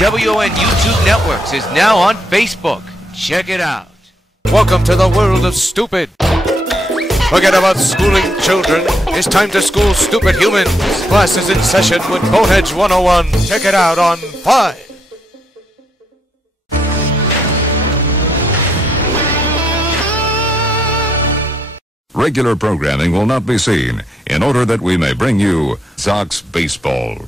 WON YouTube Networks is now on Facebook. Check it out. Welcome to the world of stupid. Forget about schooling children. It's time to school stupid humans. Class is in session with Boneheads 101. Check it out on 5. Regular programming will not be seen in order that we may bring you Sox Baseball.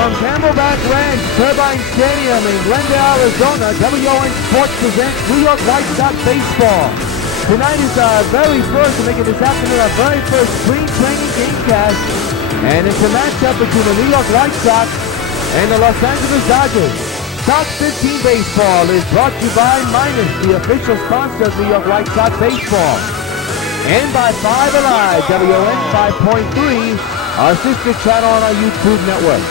From Camelback Ranch, Turbine Stadium in Glendale, Arizona, W.O.N Sports presents New York White Sox Baseball. Tonight is our very first, making this afternoon our very first spring training gamecast, and it's a matchup between the New York White Sox and the Los Angeles Dodgers. Sox 15 Baseball is brought to you by Minus, the official sponsor of New York White Sox Baseball, and by 5 Alive, WON 5.3, our sister channel on our YouTube network.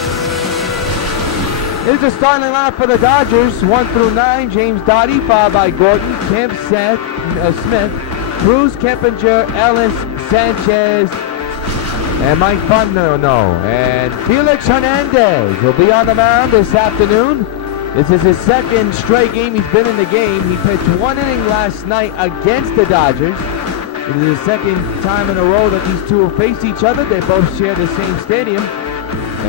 Here's the starting lineup for the Dodgers, 1 through 9. James Dottie, followed by Gordon, Kemp, Smith, Cruz, Keppinger, Ellis, Sanchez, and Mike Butler, and Felix Hernandez will be on the mound this afternoon. This is his second straight game he's been in the game. He pitched 1 inning last night against the Dodgers. It is the second time in a row that these two will face each other. They both share the same stadium.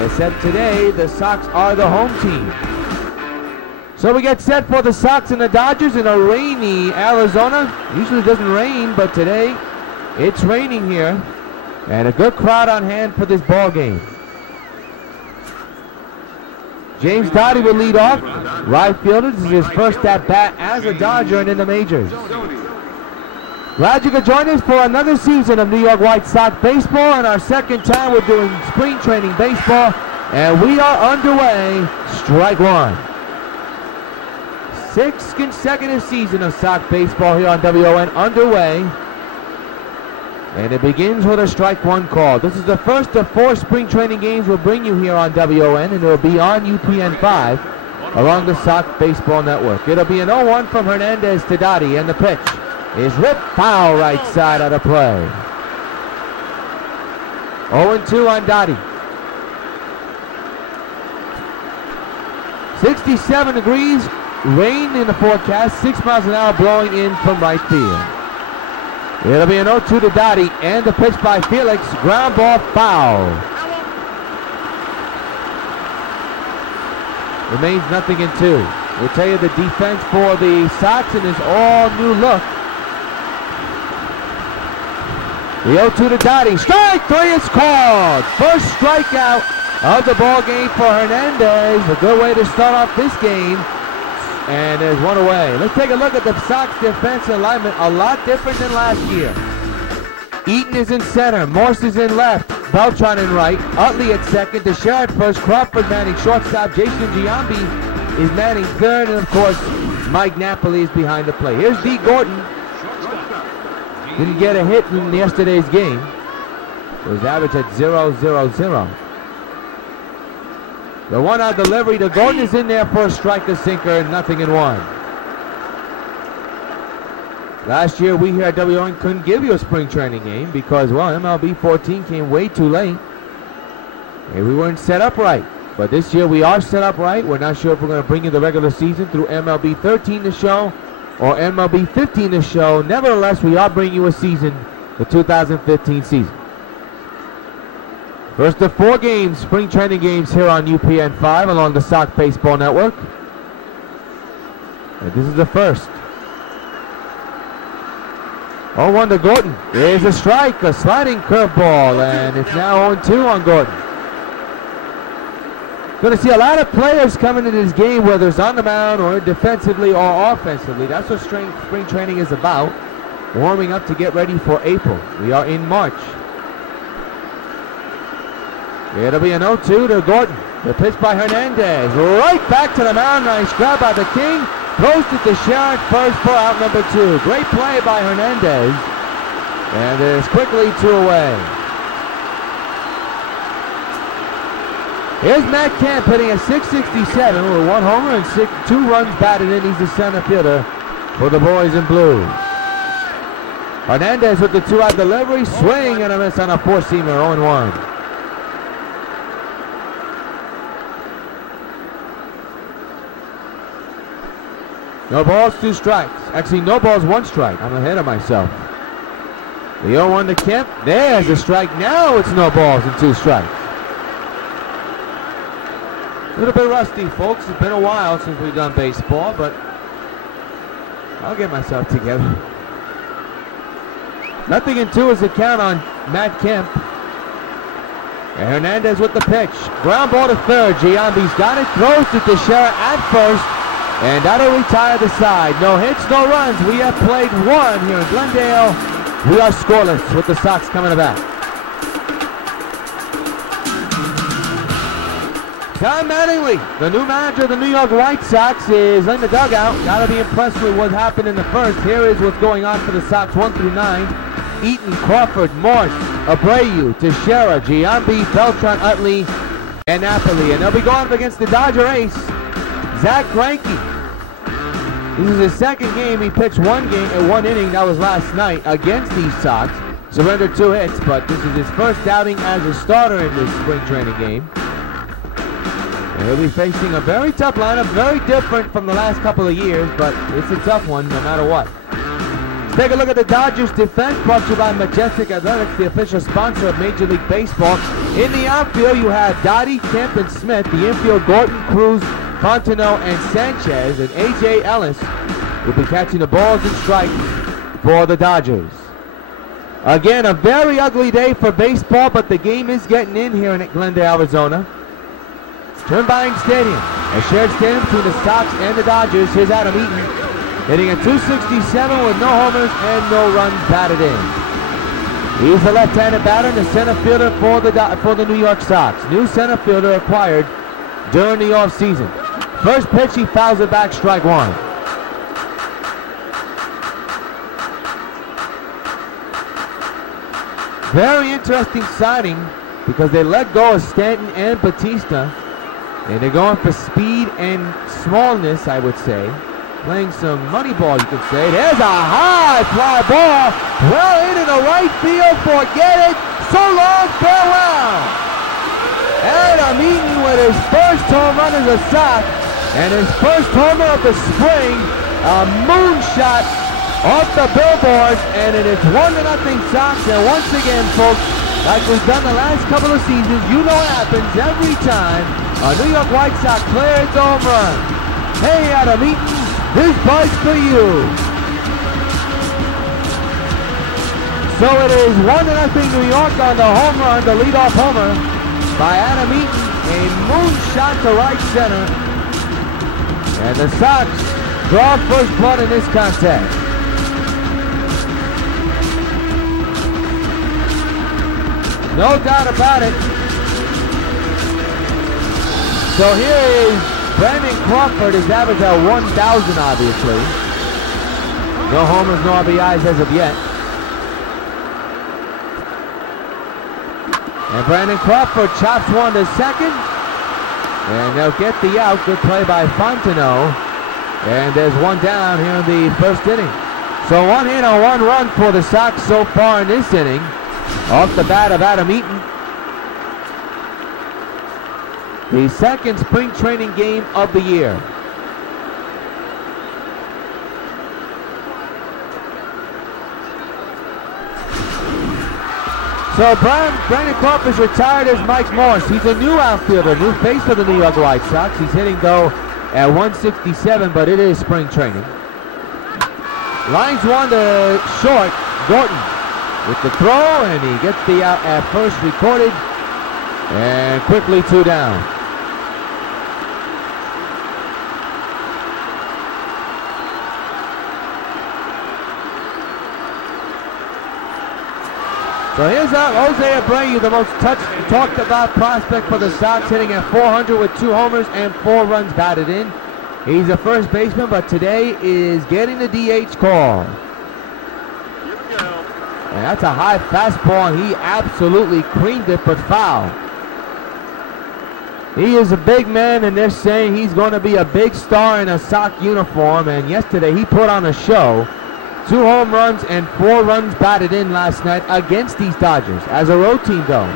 Except today, the Sox are the home team. So we get set for the Sox and the Dodgers in a rainy Arizona. Usually it doesn't rain, but today it's raining here. And a good crowd on hand for this ball game. James Dottie will lead off. Right fielder. This is his first at-bat as a Dodger and in the majors. Glad you could join us for another season of New York White Sox Baseball, and our second time we're doing spring training baseball, and we are underway. Strike one. 6th consecutive season of Sox Baseball here on WON underway, and it begins with a strike one call. This is the first of 4 spring training games we'll bring you here on WON, and it will be on UPN 5 along the Sox Baseball Network. It'll be an 0-1 from Hernandez to Dottie, and the pitch is ripped foul right side out of play. 0-2 on Dottie. 67 degrees, rain in the forecast, 6 miles an hour blowing in from right field. It'll be an 0-2 to Dottie, and the pitch by Felix, ground ball foul. Remains 0-2. We'll tell you the defense for the Sox in this all-new look. The 0-2 to Dottie. Strike 3 is called. First strikeout of the ball game for Hernandez. A good way to start off this game. And there's one away. Let's take a look at the Sox defensive alignment. A lot different than last year. Eaton is in center. Morse is in left. Beltran in right. Utley at second. Deshaun at first. Crawford manning shortstop. Jason Giambi is manning third. And of course, Mike Napoli is behind the plate. Here's D. Gordon. Didn't get a hit in yesterday's game. It was average at 0-0-0. The 1-out delivery to Gordon is in there for a striker sinker, 0-1. Last year we here at WON couldn't give you a spring training game because, well, MLB 14 came way too late. And we weren't set up right. But this year we are set up right. We're not sure if we're going to bring you the regular season through MLB 13 to show or MLB 15 to show. Nevertheless, we are bringing you a season, the 2015 season. First of 4 games, spring training games here on UPN 5 along the Sox Baseball Network. And this is the first. 0-1 to Gordon. There's a strike, a sliding curveball, and it's now 0-2 on Gordon. Going to see a lot of players coming into this game, whether it's on the mound or defensively or offensively. That's what spring training is about. Warming up to get ready for April. We are in March. It'll be an 0-2 to Gordon. The pitch by Hernandez. Right back to the mound. Nice grab by the King. Throws it to Sharon first for out number 2. Great play by Hernandez. And there's quickly 2 away. Here's Matt Kemp hitting a .667 with 1 homer and 2 runs batted in. He's the center fielder for the boys in blue. Hernandez with the 2-out delivery. Swing and a miss on a 4-seamer. 0-1. No balls, 2 strikes. Actually, no balls, 1 strike. I'm ahead of myself. The 0-1 to Kemp. There's a strike. Now it's no balls and 2 strikes. A little bit rusty, folks. It's been a while since we've done baseball, but I'll get myself together. 0-2 is the count on Matt Kemp. And Hernandez with the pitch. Ground ball to third. Giambi's got it. Throws it to Shera at first. And that'll retire the side. No hits, no runs. We have played 1 here in Glendale. We are scoreless with the Sox coming back. Don Mattingly, the new manager of the New York White Sox, is in the dugout. Gotta be impressed with what happened in the first. Here is what's going on for the Sox 1 through 9. Eaton, Crawford, Morse, Abreu, Teixeira, Giambi, Beltran, Utley, and Napoli. And they'll be going up against the Dodger ace, Zach Greinke. This is his 2nd game. He pitched 1 inning. That was last night against these Sox. Surrendered 2 hits, but this is his first outing as a starter in this spring training game. And he'll be facing a very tough lineup, very different from the last couple of years, but it's a tough one no matter what. Let's take a look at the Dodgers defense, brought to you by Majestic Athletics, the official sponsor of Major League Baseball. In the outfield, you have Dottie, Kemp, and Smith. The infield, Gordon, Cruz, Fontenot, and Sanchez. And A.J. Ellis will be catching the balls and strikes for the Dodgers. Again, a very ugly day for baseball, but the game is getting in here in Glendale, Arizona. Turnpike Stadium, a shared stadium between the Sox and the Dodgers. Here's Adam Eaton hitting a .267 with no homers and no runs batted in. He's the left-handed batter and the center fielder for the New York Sox. New center fielder acquired during the offseason. First pitch, he fouls it back, strike 1. Very interesting signing because they let go of Stanton and Batista. And they're going for speed and smallness, I would say. Playing some money ball, you could say. There's a high fly ball. Well into the right field. Forget it. So long, farewell. Adam Eaton with his first home run as a Sox. And his first homer of the spring. A moonshot off the billboards. And it is 1-0 Sox. And once again, folks, like we've done the last couple of seasons, you know what happens every time a New York White Sox player hits a home run. Hey, Adam Eaton, this buzz for you. So it is 1-0 New York on the home run, the leadoff homer by Adam Eaton. A moonshot to right center. And the Sox draw first blood in this contest. No doubt about it. So here is Brandon Crawford. His average at 1,000, obviously. No homers, no RBIs as of yet. And Brandon Crawford chops 1 to second. And they'll get the out. Good play by Fontenot. And there's 1 down here in the first inning. So 1 hit on 1 run for the Sox so far in this inning. Off the bat of Adam Eaton. The second spring training game of the year. So Brandon Crawford is retired as Mike Morse. He's a new outfielder, new face for the New York White Sox. He's hitting, though, at 167, but it is spring training. Lines 1 to short. Gordon with the throw, and he gets the out at first recorded. And quickly 2 down. So here's Jose Abreu, the most talked about prospect for the Sox, hitting at 400 with 2 homers and 4 runs batted in. He's a first baseman, but today is getting the DH call. And that's a high fastball, and he absolutely creamed it, but foul. He is a big man, and they're saying he's going to be a big star in a Sox uniform, and yesterday he put on a show. 2 home runs and 4 runs batted in last night against these Dodgers as a road team, though.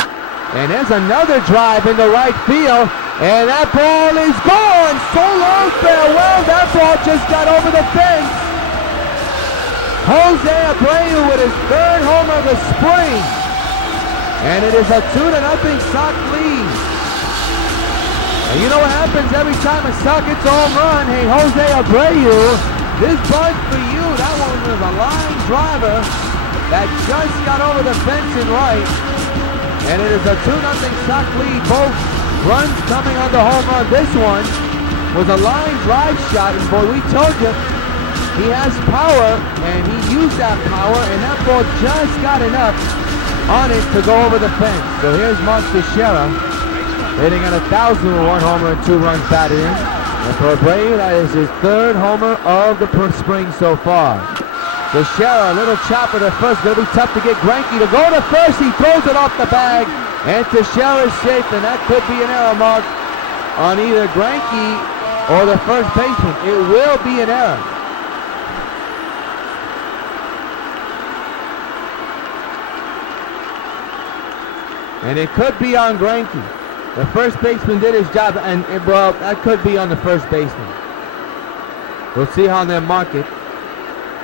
And there's another drive in the right field, and that ball is gone. So long, farewell. That ball just got over the fence. Jose Abreu with his 3rd homer of the spring. And it is a 2-0 Sox lead. And you know what happens every time a Sox gets a home run? Hey, Jose Abreu, this bunt for you. That one was a line driver that just got over the fence in right. And it is a 2-0 Sox lead. Both runs coming on the home run. This one was a line drive shot. And boy, we told you, he has power, and he used that power, and that ball just got enough on it to go over the fence. So here's Mark Teixeira hitting at 1,000 with 1 homer and 2 runs batted in. And for Abreu, that is his 3rd homer of the spring so far. Teixeira, a little chopper to first. Going to be tough to get Greinke to go to first. He throws it off the bag, and Teixeira is safe, and that could be an error mark on either Greinke or the first baseman. It will be an error. And it could be on Greinke. The first baseman did his job, and well, that could be on the first baseman. We'll see how they mark it.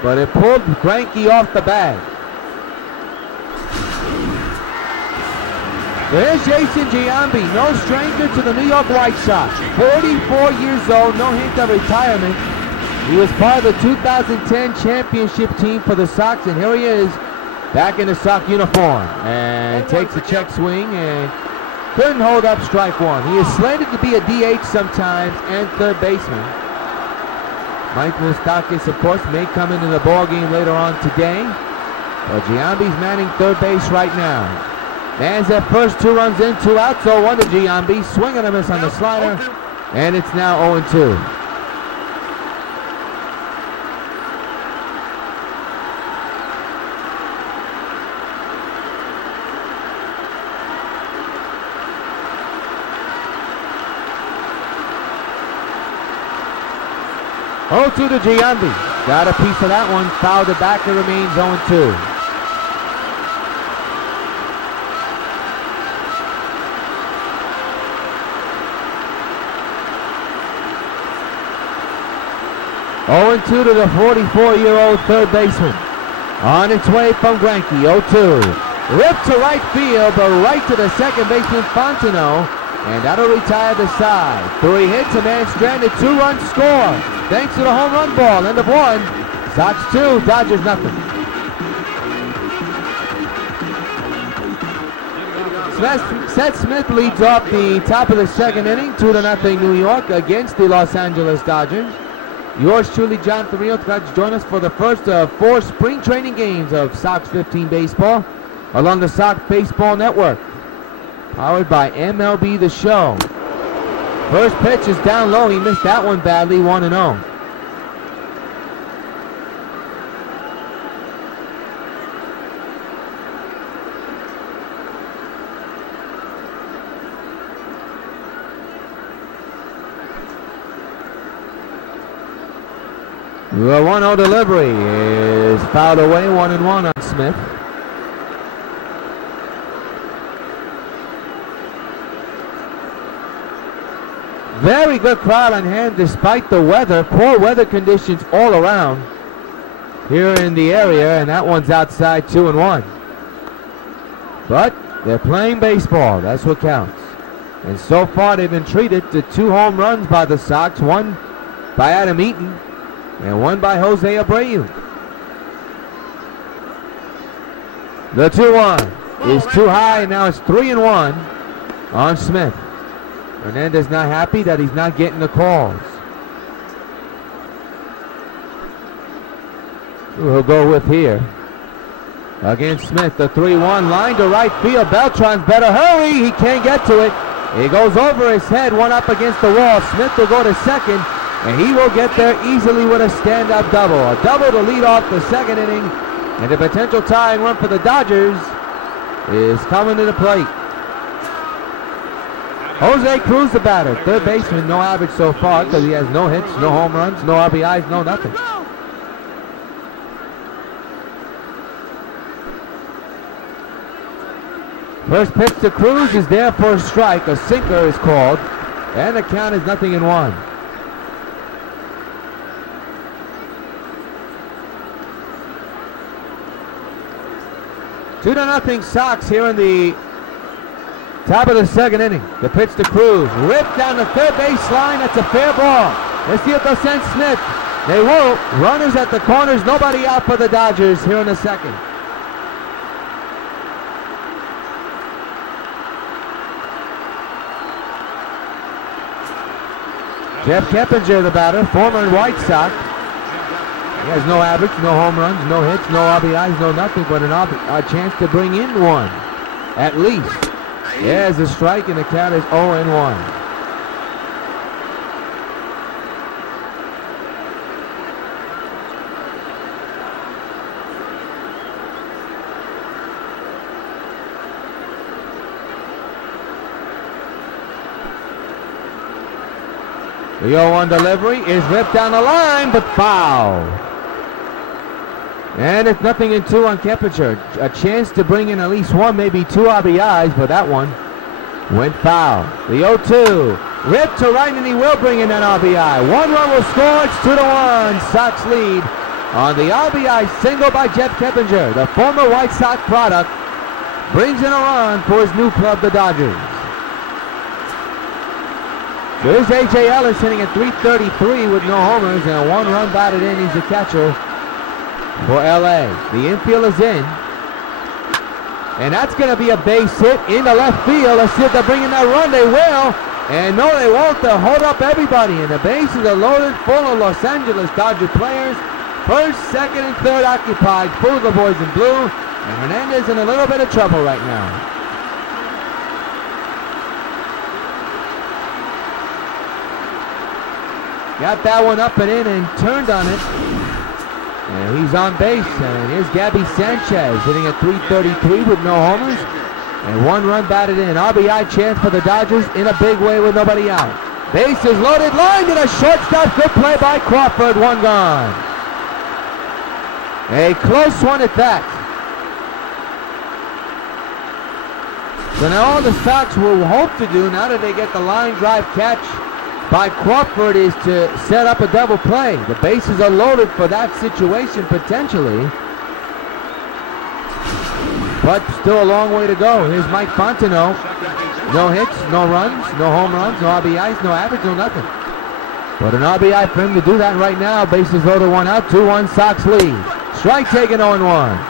But it pulled Greinke off the bag. There's Jason Giambi, no stranger to the New York White Sox. 44 years old, no hint of retirement. He was part of the 2010 championship team for the Sox, and here he is, back in the Sox uniform. And takes a check swing and couldn't hold up strike 1. He is slated to be a DH sometimes and 3rd baseman. Mike Moustakas, of course, may come into the ball game later on today. But Giambi's manning 3rd base right now. Man's at first, 2 runs in, 2 outs, 0-1 to Giambi. Swing and a miss on the slider, and it's now 0-2. To Giambi. Got a piece of that one. Fouled it back. It remains 0-2. To the 44-year-old 3rd baseman. On its way from Greinke. 0-2. Ripped to right field, but right to the 2nd baseman, Fontenot. And that'll retire the side. 3 hits, a man stranded, 2 runs score. Thanks to the home run ball. End of 1. Sox 2, Dodgers nothing. Seth Smith leads off the top of the 2nd inning, 2-0 New York against the Los Angeles Dodgers. Yours truly, John Rios, glad to join us for the first of 4 spring training games of Sox 15 baseball along the Sox Baseball Network. Powered by MLB The Show. First pitch is down low. He missed that one badly, 1-0. The 1-0 delivery is fouled away, 1-1 on Smith. Very good crowd on hand despite the weather. Poor weather conditions all around here in the area, and that one's outside, 2-1. But they're playing baseball. That's what counts. And so far they've been treated to 2 home runs by the Sox, 1 by Adam Eaton and 1 by Jose Abreu. The 2-1 is too high, and now it's 3-1 on Smith. Hernandez not happy that he's not getting the calls. Who he'll go with here. against Smith. The 3-1 line to right field. Beltran's better hurry. He can't get to it. He goes over his head, one up against the wall. Smith will go to second, and he will get there easily with a stand-up double. A double to lead off the second inning, and the potential tying run for the Dodgers is coming to the plate. Jose Cruz, the batter, third baseman, no average so far because he has no hits, no home runs, no RBIs, no nothing. First pitch to Cruz is there for a strike. A sinker is called, and the count is 0-1. Two to nothing Sox here in the top of the second inning. The pitch to Cruz, ripped down the third base line. That's a fair ball. Let's see if they'll send Smith. They won't. Runners at the corners, nobody out for the Dodgers here in the second. Jeff Keppinger, the batter, former White Sox. He has no average, no home runs, no hits, no RBIs, no nothing, but a chance to bring in one, at least. There's a strike, and the count is 0-1. The 0-1 delivery is ripped down the line, but foul. And it's 0-2 on Keppinger. A chance to bring in at least one, maybe two RBIs, but that one went foul. The 0-2 ripped to right, and he will bring in an RBI. One run will score. It's 2-1. Sox lead on the RBI single by Jeff Keppinger. The former White Sox product brings in a run for his new club, the Dodgers. There's A.J. Ellis hitting at .333 with no homers and a one-run batted in. He's a catcher for L.A. The infield is in. And that's going to be a base hit into left field. Let's see if they're bringing that run. They will. And no, they won't. They'll hold up everybody. And the bases are loaded full of Los Angeles Dodger players. First, second, and third occupied. Full of the boys in blue. And Hernandez in a little bit of trouble right now. Got that one up and in and turned on it. And he's on base. And here's Gabby Sanchez hitting at .333 with no homers. And one run batted in. RBI chance for the Dodgers in a big way with nobody out. Bases loaded, line to the shortstop. Good play by Crawford. One gone. A close one at that. So now all the Sox will hope to do, now that they get the line drive catch by Crawford, is to set up a double play. The bases are loaded for that situation potentially. But still a long way to go. Here's Mike Fontenot. No hits, no runs, no home runs, no RBIs, no average, no nothing. But an RBI for him to do that right now. Bases loaded, one out, 2-1 Sox lead. Strike taken 0-1.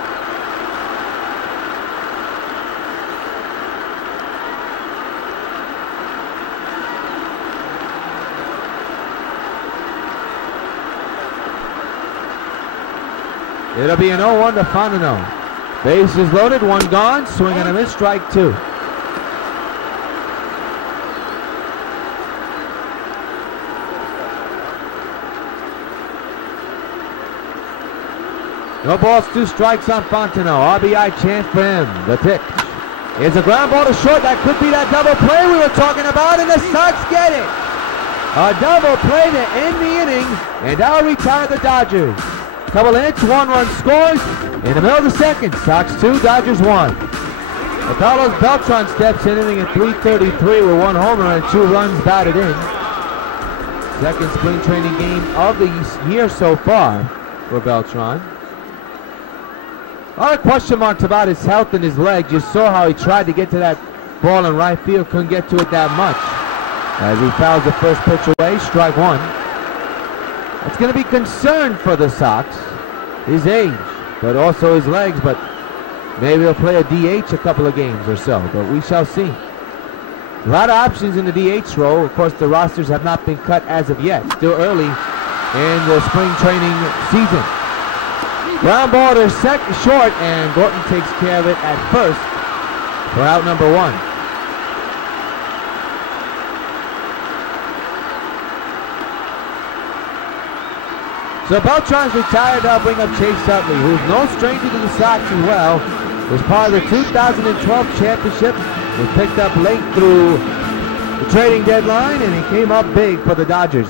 It'll be an 0-1 to Fontenot. Bases loaded, one gone, swing and a miss, strike two. No balls, two strikes on Fontenot. RBI chance for him. The pitch is a ground ball to short. That could be that double play we were talking about, and the Sox get it. A double play to end the inning, and that'll retire the Dodgers. Couple of hits, one run scores in the middle of the second. Sox 2, Dodgers 1. Carlos Beltran steps in, hitting at .333 with one homer and 2 runs batted in. Second spring training game of the year so far for Beltran. A lot of question marks about his health and his leg. You saw how he tried to get to that ball in right field, couldn't get to it that much. As he fouls the first pitch away, strike one. It's going to be concern for the Sox, his age, but also his legs, but maybe he'll play a DH a couple of games or so, but we shall see. A lot of options in the DH role. Of course, the rosters have not been cut as of yet. Still early in the spring training season. Ground ball to short, and Gordon takes care of it at first for out number 1. So Beltran's retired. That'll bring up Chase Utley, who's no stranger to the Sox as well. Was part of the 2012 championship. Was picked up late through the trading deadline, and he came up big for the Dodgers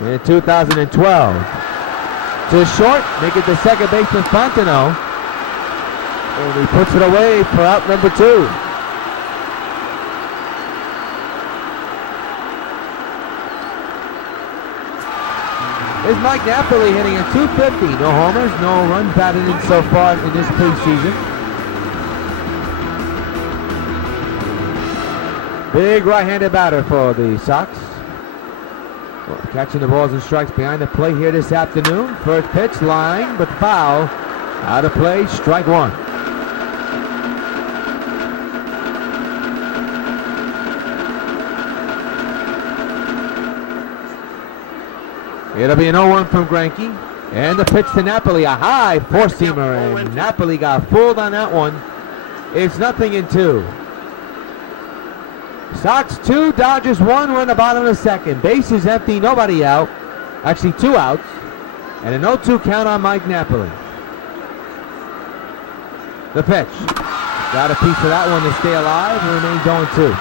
in 2012. To short, make it the second baseman Fontenot, and he puts it away for out number 2. Is Mike Napoli hitting a .250. No homers, no runs batted in so far in this preseason. Big right-handed batter for the Sox. Well, catching the balls and strikes behind the plate here this afternoon. First pitch, line, but foul. Out of play, strike 1. It'll be an 0-1 from Greinke. And the pitch to Napoli, a high four-seamer, and Napoli got fooled on that one. It's 0-2. Sox 2, Dodgers 1. We're in the bottom of the second. Base is empty, nobody out. Actually 2 outs. And an 0-2 count on Mike Napoli. The pitch. Got a piece of that one to stay alive. Remains 0-2.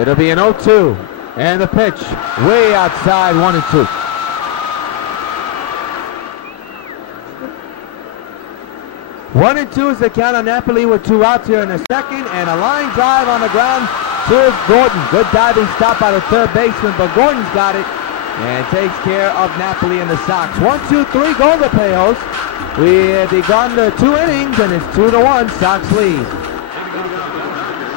It'll be an 0-2. And the pitch way outside, 1-2. One and two is the count on Napoli with 2 outs here in the second, and a line drive on the ground to Gordon. Good diving stop by the third baseman, but Gordon's got it and takes care of Napoli and the Sox. 1-2-3 go the Payos. We've begun the 2 innings, and it's 2-1. Sox lead.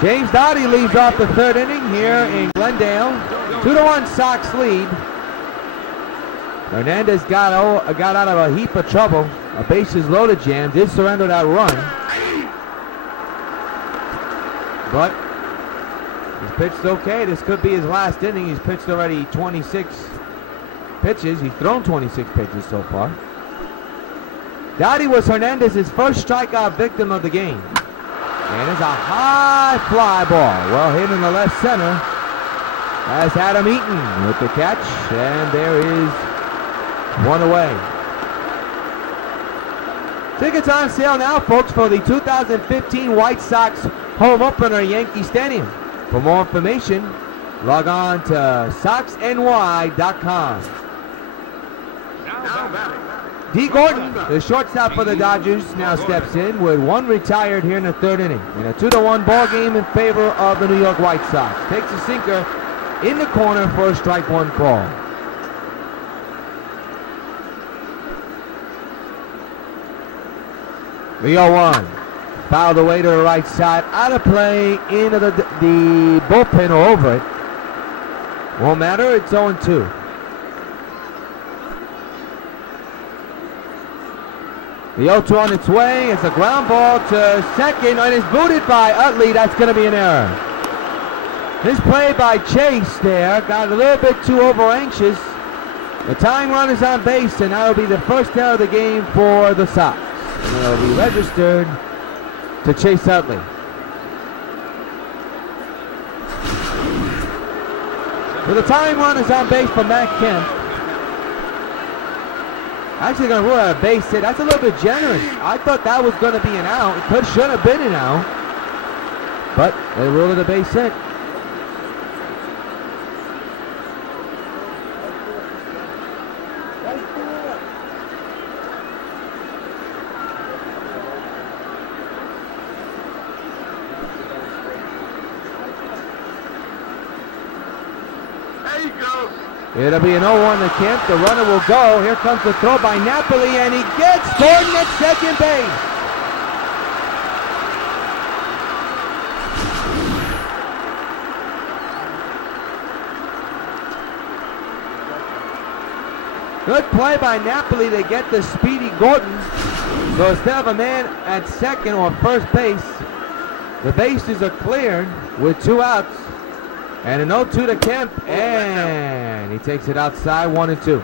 James Dottie leads off the 3rd inning here in Glendale. 2-1 Sox lead. Hernandez got out of a heap of trouble. A bases loaded jam. Did surrender that run. But he's pitched okay. This could be his last inning. He's pitched already 26 pitches. He's thrown 26 pitches so far. Dottie was Hernandez's first strikeout victim of the game. And it's a high fly ball. Well hit in the left center. As Adam Eaton with the catch. And there is one away. Tickets on sale now, folks, for the 2015 White Sox home opener at Yankee Stadium. For more information, log on to SoxNY.com. D. Gordon, the shortstop for the Dodgers, now steps in with 1 retired here in the 3rd inning. In a 2-1 ball game in favor of the New York White Sox. Takes a sinker in the corner for a strike 1 call. The 0-1. Fouled away to the right side. Out of play into the bullpen or over it. Won't matter. It's 0-2. The 0-2 on its way. It's a ground ball to second and it's booted by Utley. That's going to be an error. This play by Chase there got a little bit too over anxious. The tying run is on base, and that'll be the first error of the game for the Sox. And it'll be registered to Chase Utley. So the tying run is on base for Matt Kemp. Actually going to rule out a base hit. That's a little bit generous. I thought that was going to be an out. It should have been an out. But they ruled it a base hit. It'll be an 0-1 to Kemp. The runner will go. Here comes the throw by Napoli, and he gets Gordon at second base. Good play by Napoli to get the speedy Gordon. So instead of a man at second or first base, the bases are cleared with 2 outs. And an 0-2 to Kemp, and he takes it outside, 1-2.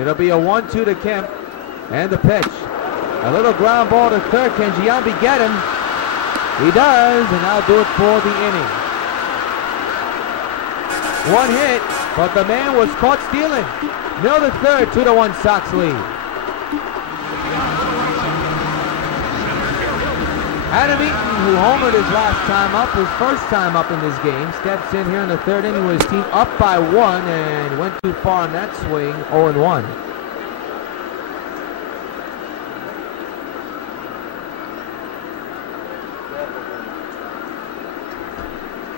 It'll be a 1-2 to Kemp, and the pitch. A little ground ball to third. Can Giambi get him? He does, and that'll do it for the inning. 1 hit, but the man was caught stealing. Mill to third, 2-1 Sox lead. Adam Eaton, who homered his last time up, his first time up in this game, steps in here in the 3rd inning with his team up by 1 and went too far on that swing, 0-1.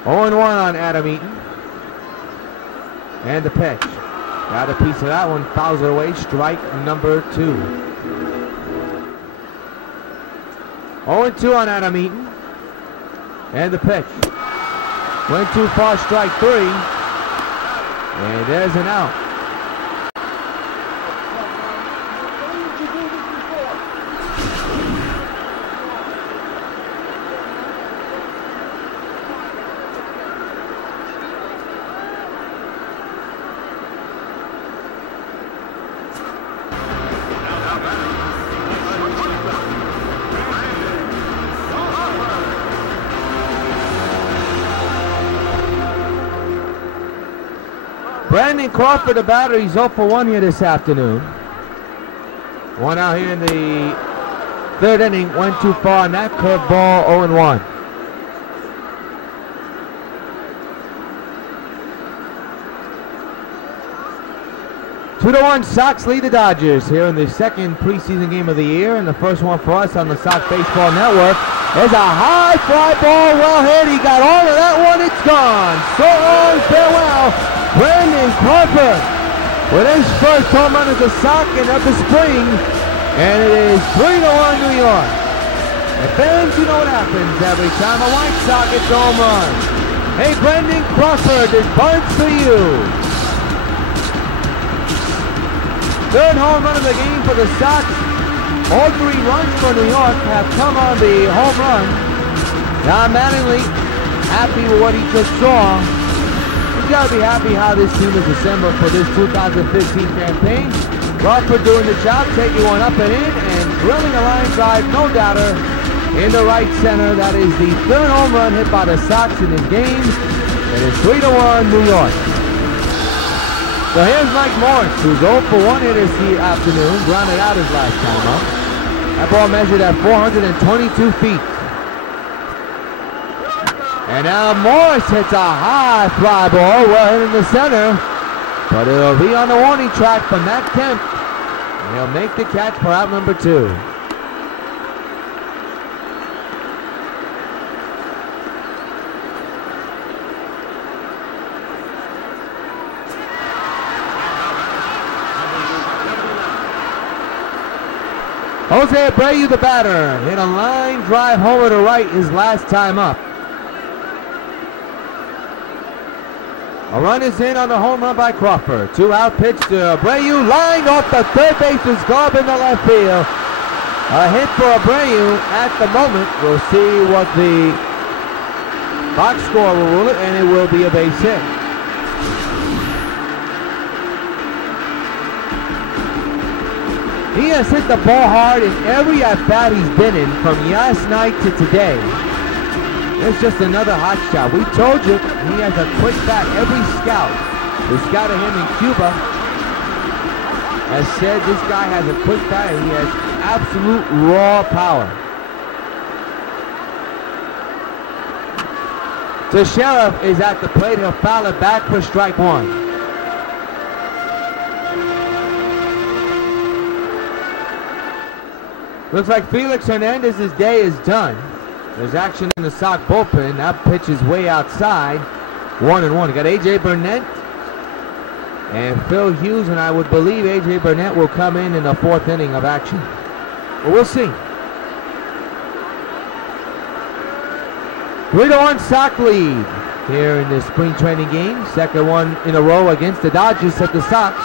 On Adam Eaton. And the pitch. Got a piece of that one, fouls it away, strike number 2. 0-2 on Adam Eaton. And the pitch. Went too far, strike 3. And there's an out. Brandon Crawford, the batter, he's 0 for 1 here this afternoon. 1 out here in the 3rd inning, went too far on that curveball, 0-1. Two to 1 Sox lead the Dodgers here in the 2nd preseason game of the year, and the first one for us on the Sox Baseball Network. There's a high fly ball, well hit. He got all of that one. It's gone. So long, farewell. Brandon Crawford with his first home run as a Sox of the spring, and it is 3-1 New York. And fans, you know what happens every time a White Sox gets a home run. Hey, Brandon Crawford, this bunt's for you. 3rd home run of the game for the Sox. All 3 runs for New York have come on the home run. Now Mattingly happy with what he just saw. He's got to be happy how this team is assembled for this 2015 campaign. Crawford doing the job, taking one up and in, and drilling a line drive, no doubter, in the right center. That is the 3rd home run hit by the Sox in this game. And it's 3-1 New York. So here's Mike Morris, who's 0 for 1 here this afternoon, grounded out his last time up. That ball measured at 422 feet. And now Morris hits a high fly ball, well hit in the center, but it'll be on the warning track from Matt Kemp, and he'll make the catch for out number 2. Jose Abreu, the batter, hit a line drive homer to right his last time up. A run is in on the home run by Crawford. 2 out pitch to Abreu, lined off the 3rd base's glove in the left field. A hit for Abreu at the moment. We'll see what the box score will rule it, and it will be a base hit. He has hit the ball hard in every at-bat he's been in from last night to today. It's just another hot shot. We told you he has a quick bat. Every scout who scouted him in Cuba has said this guy has a quick bat. He has absolute raw power. So Sheriff is at the plate. He'll foul it back for strike 1. Looks like Felix Hernandez's day is done. There's action in the Sox bullpen. That pitch is way outside. 1-1. You got A.J. Burnett and Phil Hughes, and I would believe A.J. Burnett will come in the 4th inning of action. But we'll see. 3-1 Sox lead. here in this spring training game. Second one in a row against the Dodgers, that the Sox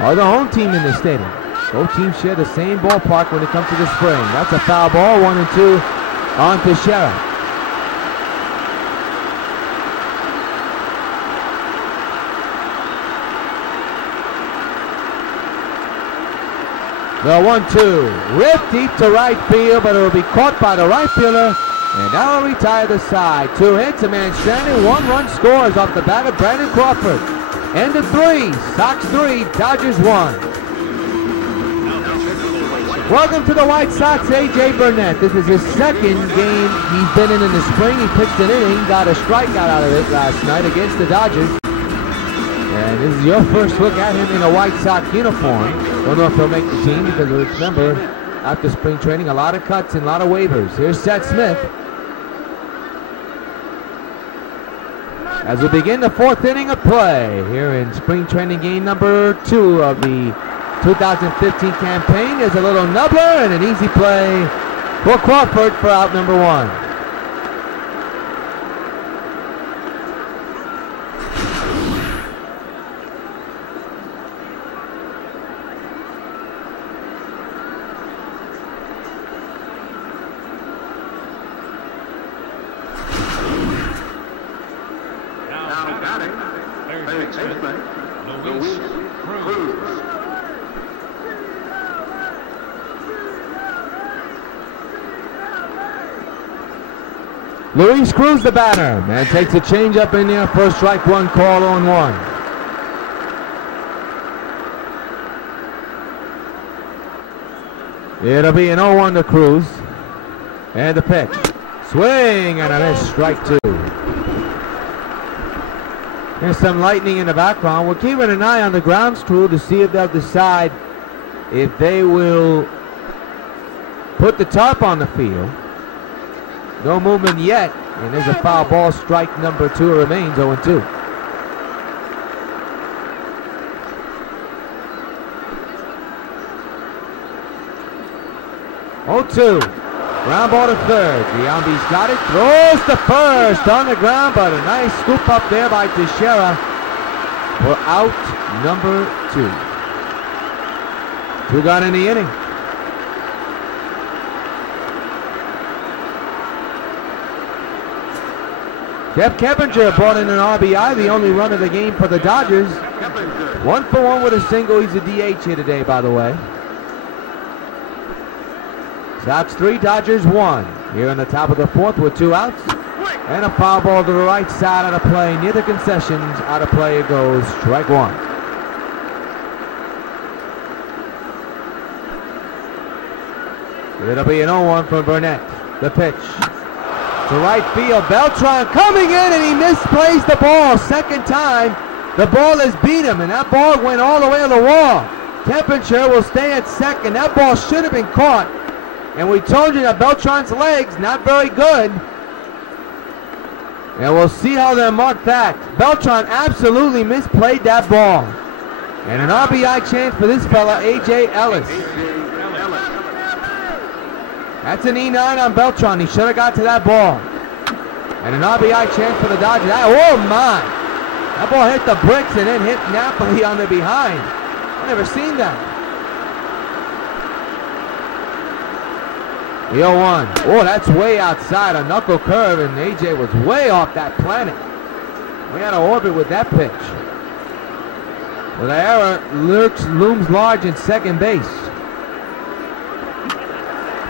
are the home team in the stadium. Both teams share the same ballpark when it comes to the spring. That's a foul ball, 1-2 on Teixeira. The 1-2, ripped deep to right field, but it will be caught by the right fielder, and now will retire the side. 2 hits, a man stranded, 1 run scores off the bat of Brandon Crawford. End of 3, Sox 3, Dodgers 1. Welcome to the White Sox, A.J. Burnett. This is his second game he's been in the spring. He pitched an inning, got a strikeout out of it last night against the Dodgers. And this is your first look at him in a White Sox uniform. Don't know if he'll make the team because remember, after spring training, a lot of cuts and a lot of waivers. Here's Seth Smith. As we begin the 4th inning of play here in spring training game number 2 of the 2015 campaign, is a little nubbler and an easy play for Crawford for out number 1. Now batting, third baseman, Luis Cruz. Luis Cruz, the batter, and takes a change up in there. First strike, 1 call on 1. It'll be an 0-1 to Cruz. And the pitch. Swing and a miss, strike 2. There's some lightning in the background. We're keeping an eye on the grounds crew to see if they'll decide if they will put the tarp on the field. No movement yet, and there's a foul ball. Strike number 2 remains, 0-2. Ground ball to third. Giambi's got it. Throws to first on the ground, but a nice scoop up there by Teixeira for out number 2. 2 gone in the inning. Jeff Keppinger brought in an RBI, the only run of the game for the Dodgers. 1 for 1 with a single. He's a DH here today, by the way. Sox 3, Dodgers 1. Here in the top of the 4th with 2 outs. And a foul ball to the right side out of play, near the concessions. Out of play it goes, strike 1. It'll be an 0-1 for Burnett. The pitch. To right field, Beltran coming in, and he misplaced the ball. Second time, the ball has beat him, and that ball went all the way to the wall. Keppinger will stay at second. That ball should have been caught. And we told you that Beltran's legs, not very good. And we'll see how they mark that. Beltran absolutely misplayed that ball. And an RBI chance for this fella, A.J. Ellis. That's an E9 on Beltran. He should have got to that ball. And an RBI chance for the Dodgers. Oh my! That ball hit the bricks and then hit Napoli on the behind. I've never seen that. The 0-1. Oh, that's way outside. A knuckle curve, and AJ was way off that planet. We had an orbit with that pitch. Well, the error looms large in second base.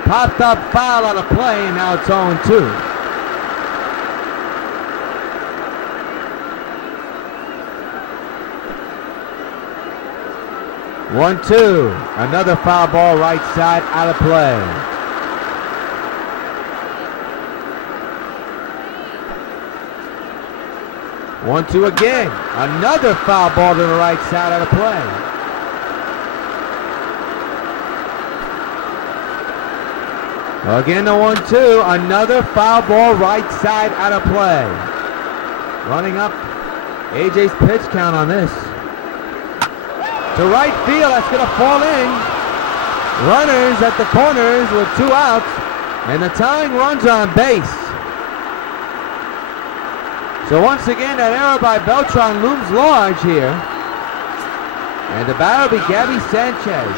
Popped up foul out of play, and now it's 0-2. One-two. Another foul ball right side out of play. One-two again. Another foul ball to the right side out of play. Again, the 1-2, another foul ball right side out of play. Running up AJ's pitch count on this. To right field, that's going to fall in. Runners at the corners with 2 outs, and the tying runs on base. So once again, that error by Beltran looms large here. And the batter will be Gabby Sanchez.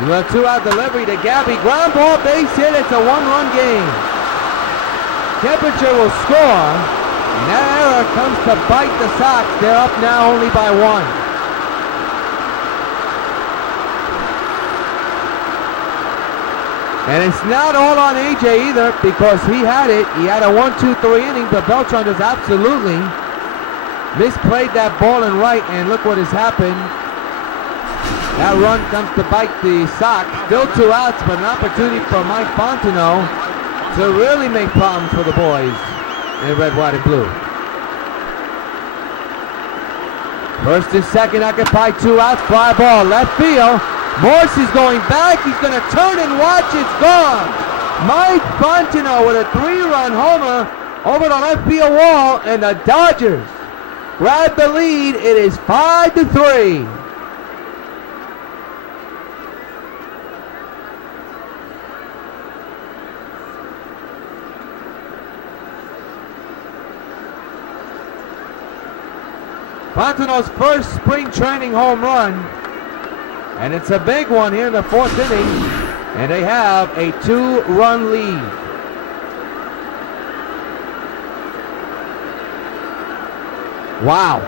A 2-out delivery to Gabby. Ground ball, base hit. It's a 1-run game. Temperature will score. And that error comes to bite the Sox. They're up now only by 1. And it's not all on AJ either, because he had it. He had a 1-2-3 inning, but Beltran just absolutely misplayed that ball in right, and look what has happened. That run comes to bite the Sox. Still 2 outs, but an opportunity for Mike Fontenot to really make problems for the boys in red, white, and blue. First and second occupied, 2 outs, fly ball, left field. Morse is going back. He's going to turn and watch. It's gone. Mike Fontenot with a 3-run homer over the left field wall, and the Dodgers grab the lead. It is 5-3. Fontenot's first spring training home run. And it's a big one here in the 4th inning. And they have a 2-run lead. Wow.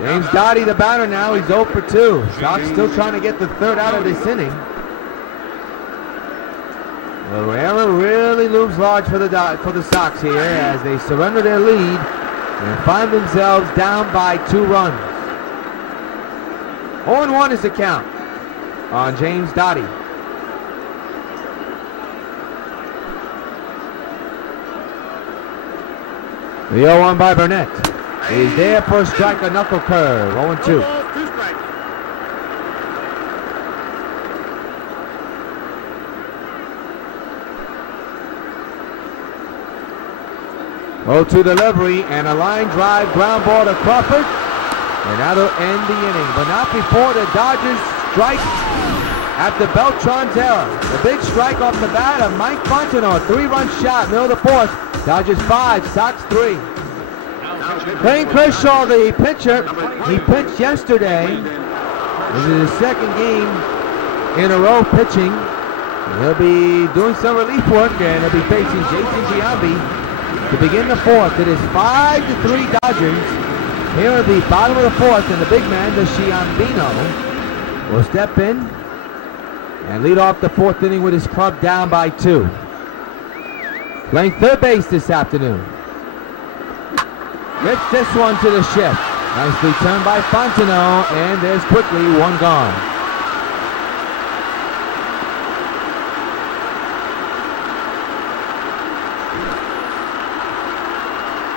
James Dottie, the batter now. He's 0 for 2. Sox still trying to get the 3rd out of this inning. The error really looms large for the Sox here as they surrender their lead and find themselves down by 2 runs. 0-1 is the count on James Dottie. The 0-1 by Burnett is there for a strike, a knuckle curve. 0-2. 0-2 delivery and a line drive ground ball to Crawford, and that'll end the inning, but not before the Dodgers strike after Beltran's error. The big strike off the bat of Mike Fontenot, 3-run shot, middle of the 4th. Dodgers 5, Sox 3. Clayton Kershaw, the pitcher, he pitched yesterday. This is his 2nd game in a row pitching. He'll be doing some relief work, and he'll be facing Jason Giambi to begin the 4th. It is 5-3 Dodgers here at the bottom of the 4th, and the big man, the Giambino, will step in and lead off the 4th inning with his club down by 2. Playing 3rd base this afternoon. Gets this one to the shift. Nicely turned by Fontenot, and there's quickly 1 gone.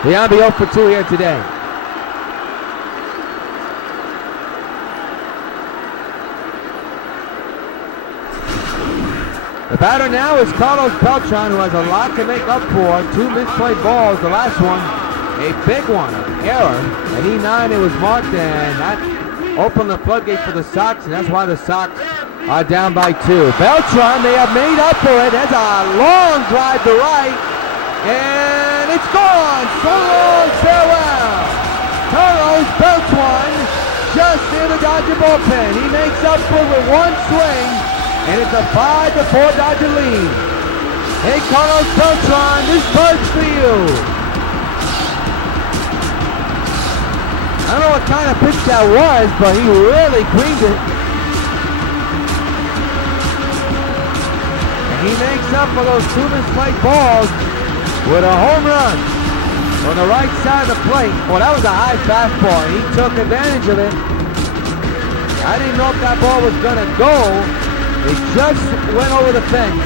Giambi 0 for 2 here today. The batter now is Carlos Beltran, who has a lot to make up for. 2 misplayed balls. The last one, a big one, an error. At E9 it was marked, and that opened the floodgate for the Sox, and that's why the Sox are down by 2. Beltran, they have made up for it. That's a long drive to right, and it's gone. So long, farewell. Carlos Beltran just near the Dodger bullpen. He makes up for it with 1 swing, and it's a 5-4 Dodger lead. Hey, Carlos Beltran, this bird's for you. I don't know what kind of pitch that was, but he really creamed it. And he makes up for those 2 misplayed balls with a home run on the right side of the plate. Well, that was a high fastball, and he took advantage of it. I didn't know if that ball was going to go. It just went over the fence.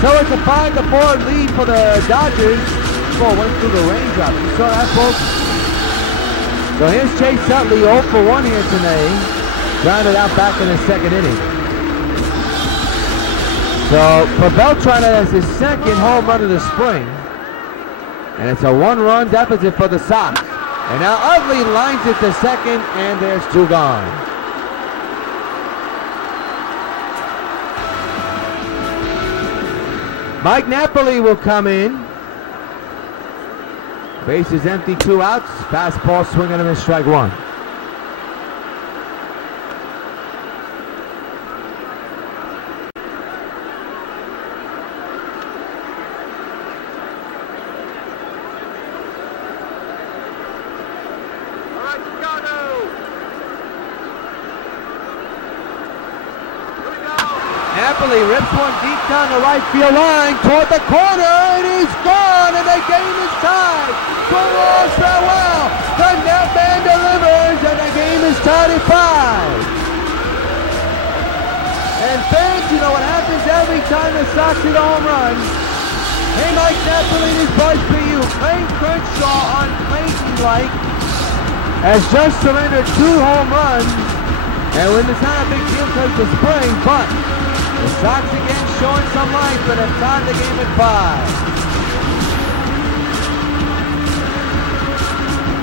So it's a 5-4 lead for the Dodgers. Ball went through the raindrops. You saw that, folks? So here's Chase Utley, 0 for 1 here today. Grounded out back in the 2nd inning. So for Beltran, that's his 2nd home run of the spring. And it's a 1-run deficit for the Sox. And now Utley lines it to second, and there's 2 gone. Mike Napoli will come in. Base is empty, 2 outs. Fastball swinging and a strike 1. Napoli rips one deep down the right field line toward the corner. It is gone, and the game is tied. Goes farewell. The net man delivers, and the game is tied at 5. And fans, you know what happens every time the Sox hit a home run. Hey, Mike Napoli, this buzz for you. Clayton Kershaw on Clayton-like has just surrendered 2 home runs. And when it's not a big deal because the spring, but the Sox again showing some life, but have tied the game at 5.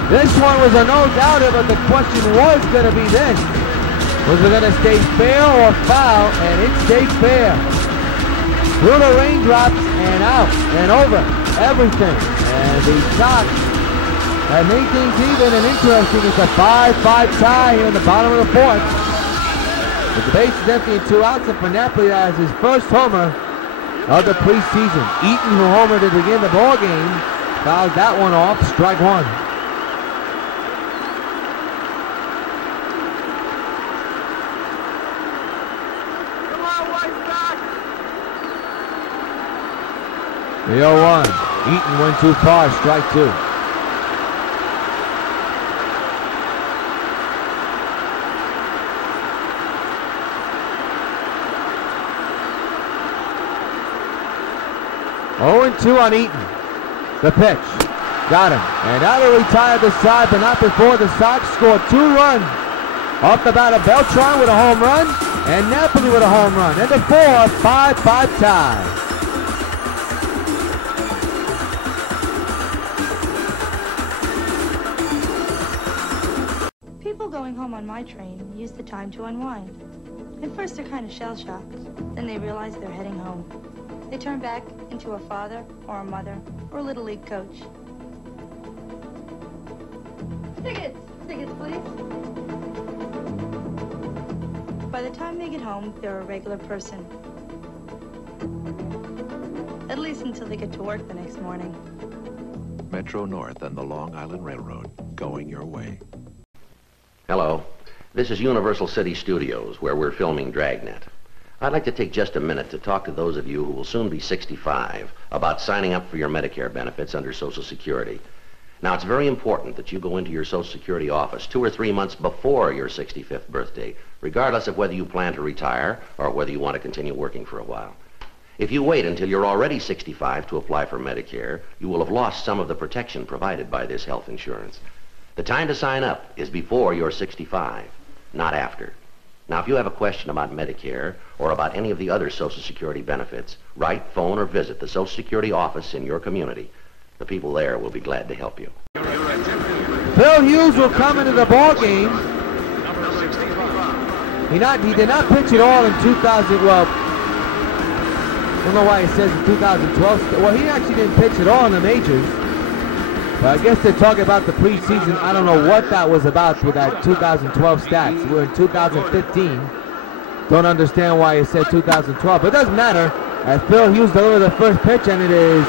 This one was a no-doubter, but the question was going to be this. Was it going to stay fair or foul? And it stayed fair. Through the raindrops and out and over everything. And the Sox have made things even and interesting. It's a 5-5 tie here in the bottom of the 4th. But the base is empty and 2 outs, and for Napoli has his first homer of the preseason. Eaton, who homered to begin the ball game, fouled that one off, strike 1. Come on, White Sox! The 0-1. Eaton went too far, strike 2. Oh, 2 on Eaton. The pitch. Got him. And now they retired the side, but not before the Sox scored 2 runs. Off the bat of Beltran with a home run, and Napoli with a home run. And the 4-5-5 tie. People going home on my train use the time to unwind. At first they're kind of shell-shocked. Then they realize they're heading home. They turn back into a father or a mother or a Little League coach. Tickets! Tickets, please. By the time they get home, they're a regular person. At least until they get to work the next morning. Metro North and the Long Island Railroad, going your way. Hello. This is Universal City Studios, where we're filming Dragnet. I'd like to take just a minute to talk to those of you who will soon be 65 about signing up for your Medicare benefits under Social Security. Now, it's very important that you go into your Social Security office 2 or 3 months before your 65th birthday, regardless of whether you plan to retire or whether you want to continue working for a while. If you wait until you're already 65 to apply for Medicare, you will have lost some of the protection provided by this health insurance. The time to sign up is before you're 65, not after. Now, if you have a question about Medicare or about any of the other Social Security benefits, write, phone, or visit the Social Security office in your community. The people there will be glad to help you. Phil Hughes will come into the ball game. He did not pitch at all in 2000. Well, I don't know why he says in 2012. Well, he actually didn't pitch at all in the majors. But I guess they're talking about the preseason. I don't know what that was about with that 2012 stats. We're in 2015. Don't understand why he said 2012. But it doesn't matter. As Phil Hughes delivered the first pitch, and it is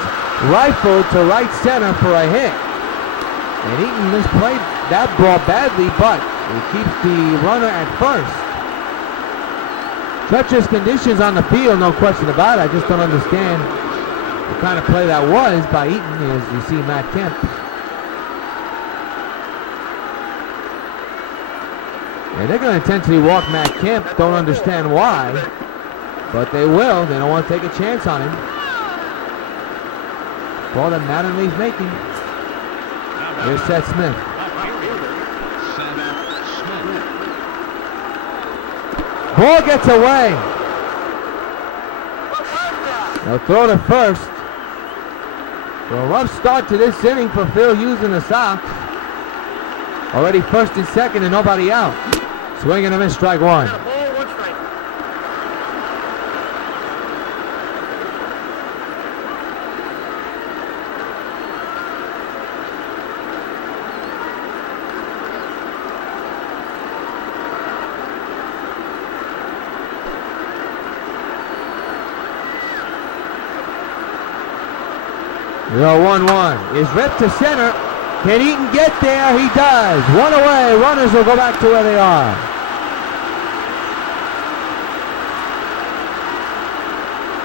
rifled to right center for a hit. And Eaton misplayed that ball badly, but he keeps the runner at first. Treacherous conditions on the field, no question about it. I just don't understand the kind of play that was by Eaton, as you see Matt Kemp. And they're going to intentionally walk Matt Kemp. Don't understand why, but they will. They don't want to take a chance on him. Ball that Mattingly's making. Here's Seth Smith. Ball gets away. They'll throw to first. So a rough start to this inning for Phil Hughes and the Sox. Already first and second and nobody out. Swing and a miss, strike one. The 1-1 is ripped to center. Can Eaton get there? He does. One away. Runners will go back to where they are.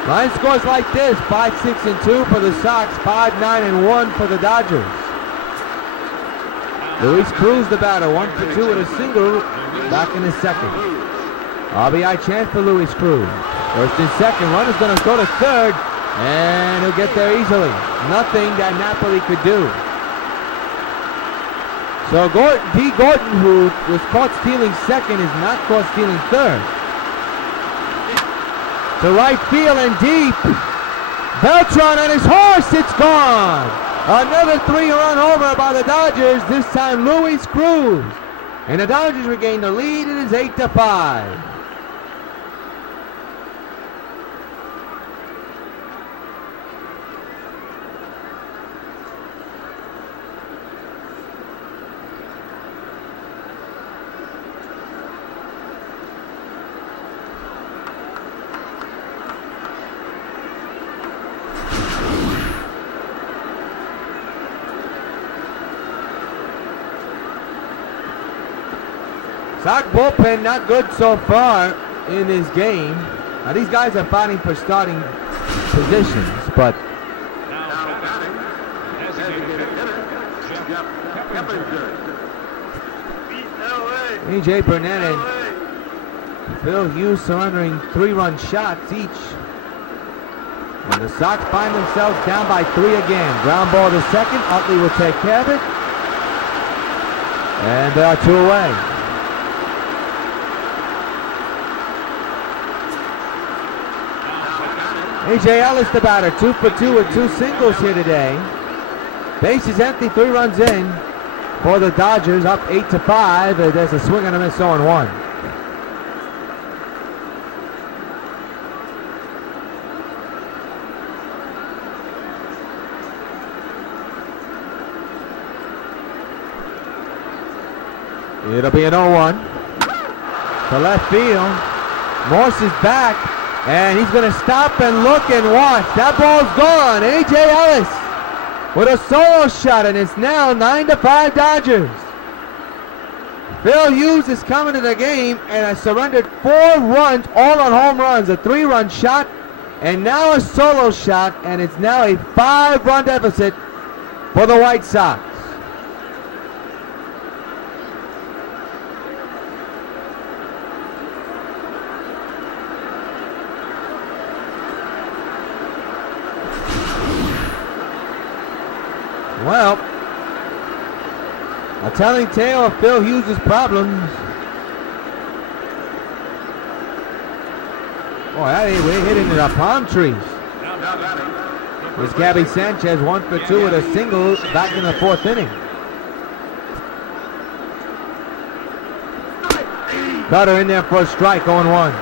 Line scores like this: 5-6-2 for the Sox, 5-9-1 for the Dodgers. Luis Cruz, the batter, 1 for 2 with a single, back in the second. RBI chance for Luis Cruz. First and second. Runner's going to go to third, and he'll get there easily. Nothing that Napoli could do. So Gordon, who was caught stealing second, is not caught stealing third. To right field and deep. Beltran on his horse, it's gone. Another 3-run homer by the Dodgers, this time Luis Cruz. And the Dodgers regain the lead. It is 8-5. Sox bullpen not good so far in this game. Now these guys are fighting for starting positions, but A.J. Burnett and Phil Hughes surrendering 3-run shots each. And the Sox find themselves down by 3 again. Ground ball to second. Utley will take care of it. And they are 2 away. A.J. Ellis, the batter, 2 for 2 with 2 singles here today. Base is empty, 3 runs in for the Dodgers, up 8-5. There's a swing and a miss, 0-1. It'll be an 0-1 to left field. Morse is back. And he's going to stop and look and watch. That ball's gone. A.J. Ellis with a solo shot, and it's now 9-5 Dodgers. Phil Hughes is coming to the game and has surrendered 4 runs, all on home runs. A 3-run shot, and now a solo shot, and it's now a 5-run deficit for the White Sox. Well, a telling tale of Phil Hughes' problems. Boy, we're hitting the palm trees. Here's Gabby Sanchez, 1 for 2 with a single back in the 4th inning. Cutter in there for a strike, 0-1.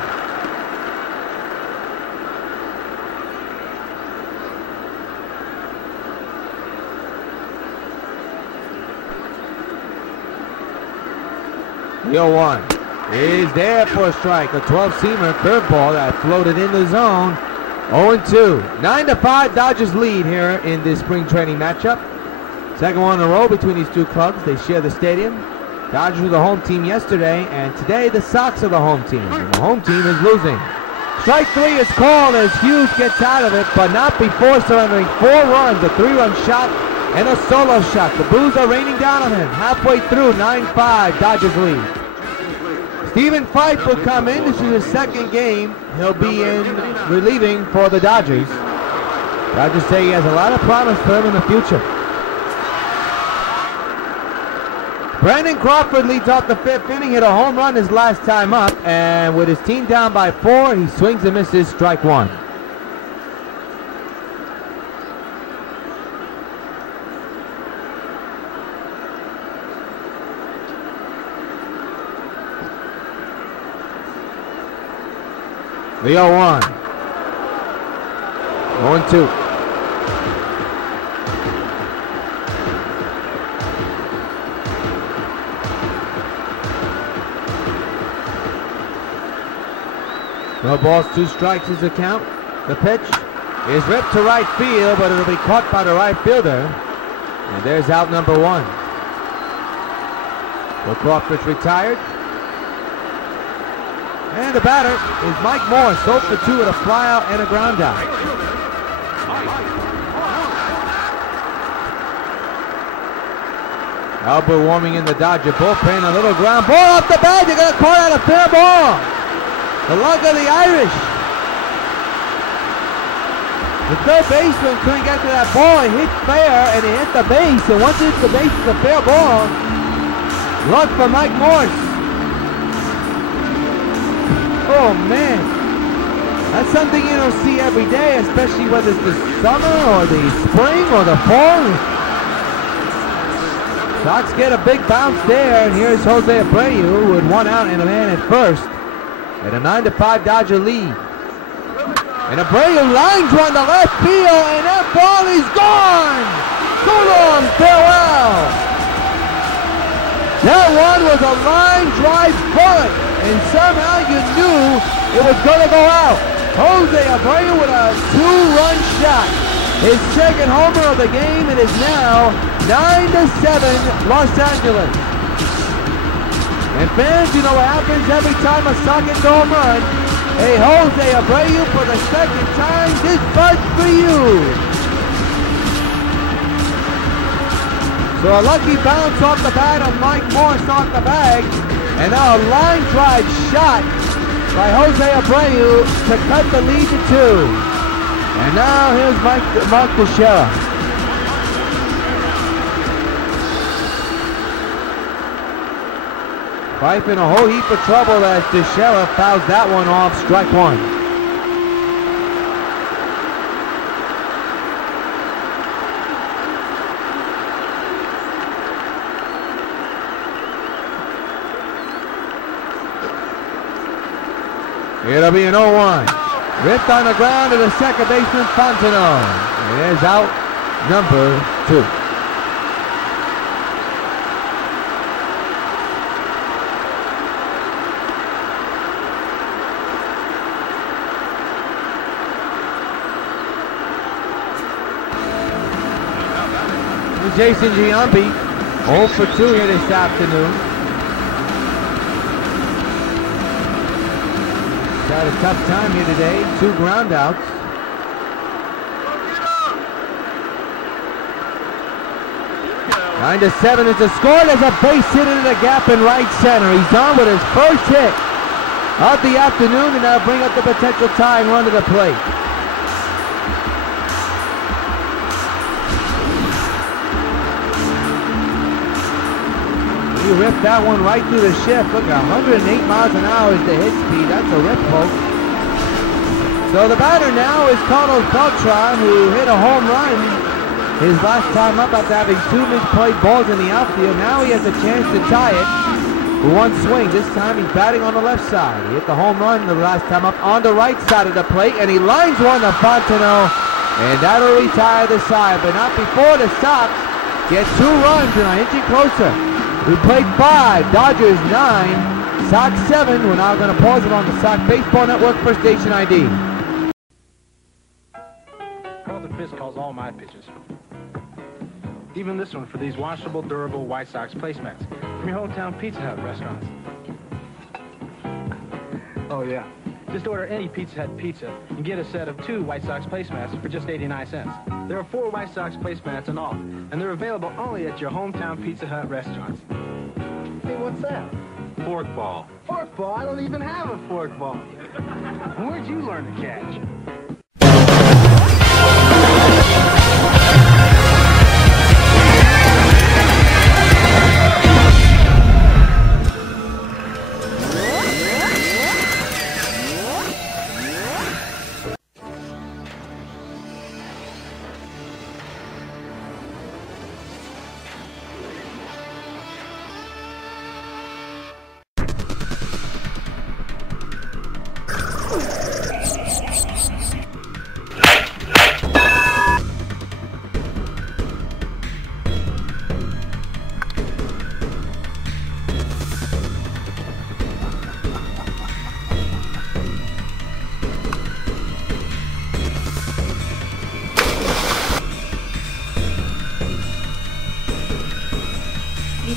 The 0-1 is there for a strike. A 12-seamer curveball that floated in the zone. 0-2. 9-5 Dodgers lead here in this spring training matchup. Second one in a row between these two clubs. They share the stadium. Dodgers were the home team yesterday, and today the Sox are the home team. And the home team is losing. Strike 3 is called as Hughes gets out of it, but not before surrendering 4 runs, a 3-run shot, and a solo shot. The Blues are raining down on him. Halfway through, 9-5, Dodgers lead. Stephen Fife will come in. This is his second game. He'll be in relieving for the Dodgers. Dodgers say he has a lot of promise for him in the future. Brandon Crawford leads off the 5th inning, hit a home run his last time up, and with his team down by 4, he swings and misses, strike 1. The 0-1. 0-2. No balls, 2 strikes is the count. The pitch is ripped to right field, but it'll be caught by the right fielder. And there's out number 1. Will Crawford's retired. And the batter is Mike Morris, 0 for 2 with a flyout and a ground out. Albert warming in the Dodger bullpen. A little ground ball off the bat. They're going to call out a fair ball. The luck of the Irish. The third baseman couldn't get to that ball. It hit fair and it hit the base. And once it hits the base, it's a fair ball. Luck for Mike Morris. Oh man. That's something you don't see every day, especially whether it's the summer or the spring or the fall. Sox get a big bounce there, and here's Jose Abreu with 1 out and a man at first. And a 9-5 Dodger lead. And Abreu lines one to left field, and that ball is gone! So long, farewell! That one was a line drive bullet, and somehow you knew it was going to go out. Jose Abreu with a 2-run shot. His second homer of the game. It is now 9-7 Los Angeles. And fans, you know what happens every time a Sox gets a home run. Hey, Jose Abreu, for the second time, this buzz for you. So a lucky bounce off the bat on Mike Morris off the bag. And now a line drive shot by Jose Abreu to cut the lead to 2. And now here's Mark Teixeira. Fife in a whole heap of trouble as Teixeira fouls that one off, strike 1. It'll be an 0-1. Ripped on the ground to the second baseman, Fontenot. And there's out number 2. Jason Giambi, 0 for 2 here this afternoon. He's had a tough time here today, 2 ground outs. Nine to 7 is the score. There's a base hit into the gap in right center. He's on with his first hit of the afternoon, and that'll bring up the potential tying run to the plate. He ripped that one right through the shift. Look, 108 miles an hour is the hit speed. That's a rip, folks. So the batter now is Carlos Beltran, who hit a home run his last time up after having 2 misplayed balls in the outfield. Now he has a chance to tie it with 1 swing. This time he's batting on the left side. He hit the home run the last time up on the right side of the plate, and he lines one to Fontenot, and that'll retire the side, but not before the Sox get 2 runs and are inching closer. We played 5, Dodgers 9, Sox 7. We're now going to pause it on the Sox Baseball Network for station ID. Carlton Fisk calls all my pitches. Even this one for these washable, durable White Sox placemats from your hometown Pizza Hut restaurants. Oh yeah, just order any Pizza Hut pizza and get a set of 2 White Sox placemats for just 89 cents. There are 4 White Sox placemats in all, and they're available only at your hometown Pizza Hut restaurants. Hey, what's that? Fork ball. Fork ball? I don't even have a fork ball. Where'd you learn to catch?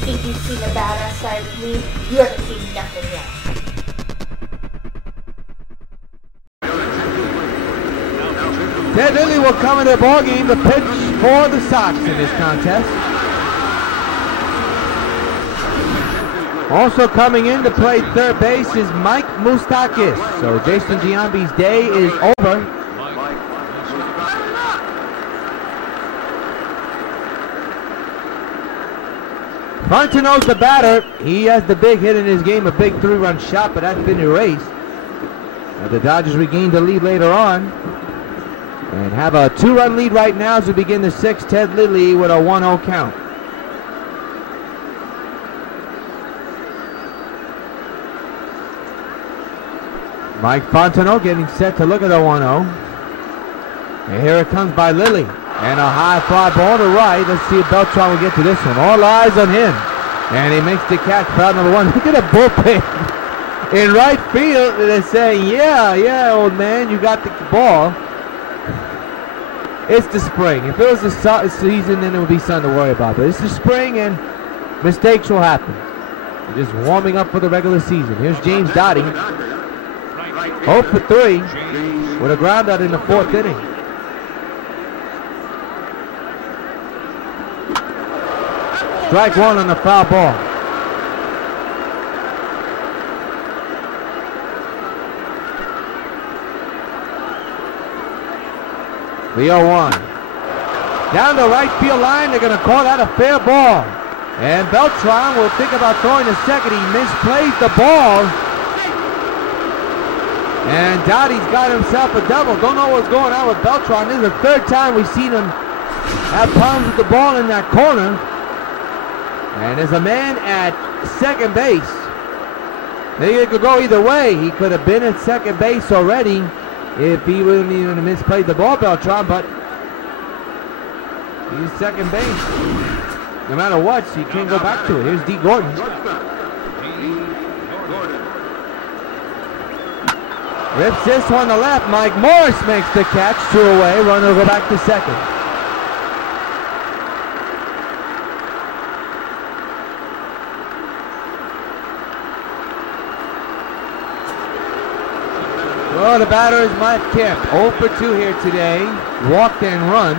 think you've seen a badass side of me? You haven't seen nothing yet. Ted Lilly will come into the ballgame to pitch for the Sox in this contest. Also coming in to play third base is Mike Moustakis. So Jason Giambi's day is over. Fontenot's the batter. He has the big hit in his game, a big 3-run shot, but that's been erased. The Dodgers regained the lead later on and have a 2-run lead right now as we begin the 6th. Ted Lilly with a 1-0 count. Mike Fontenot getting set to look at the 1-0. And here it comes by Lilly. And a high fly ball to right. Let's see if Beltran will get to this one. All eyes on him. And he makes the catch for out number 1. Look at the bullpen in right field. They're saying, yeah, old man, you got the ball. It's the spring. If it was the season, then it would be something to worry about. But it's the spring, and mistakes will happen. We're just warming up for the regular season. Here's James Dottie. 0 for 3 with a ground out in the 4th inning. Strike 1 on the foul ball. The 0-1. Down the right field line, they're going to call that a fair ball. And Beltran will think about throwing to second. He misplays the ball. And Dottie's got himself a double. Don't know what's going on with Beltran. This is the 3rd time we've seen him have problems with the ball in that corner. And there's a man at second base. Maybe it could go either way. He could have been at second base already if he wouldn't even have misplayed the ball, Beltran, but he's second base. No matter what, so you can't go back to it. Here's D. Gordon. Rips this one to left. Mike Morris makes the catch. 2 away. Runner will go back to second. Well, the batter is Mike Kemp. 0 for 2 here today. Walked and run.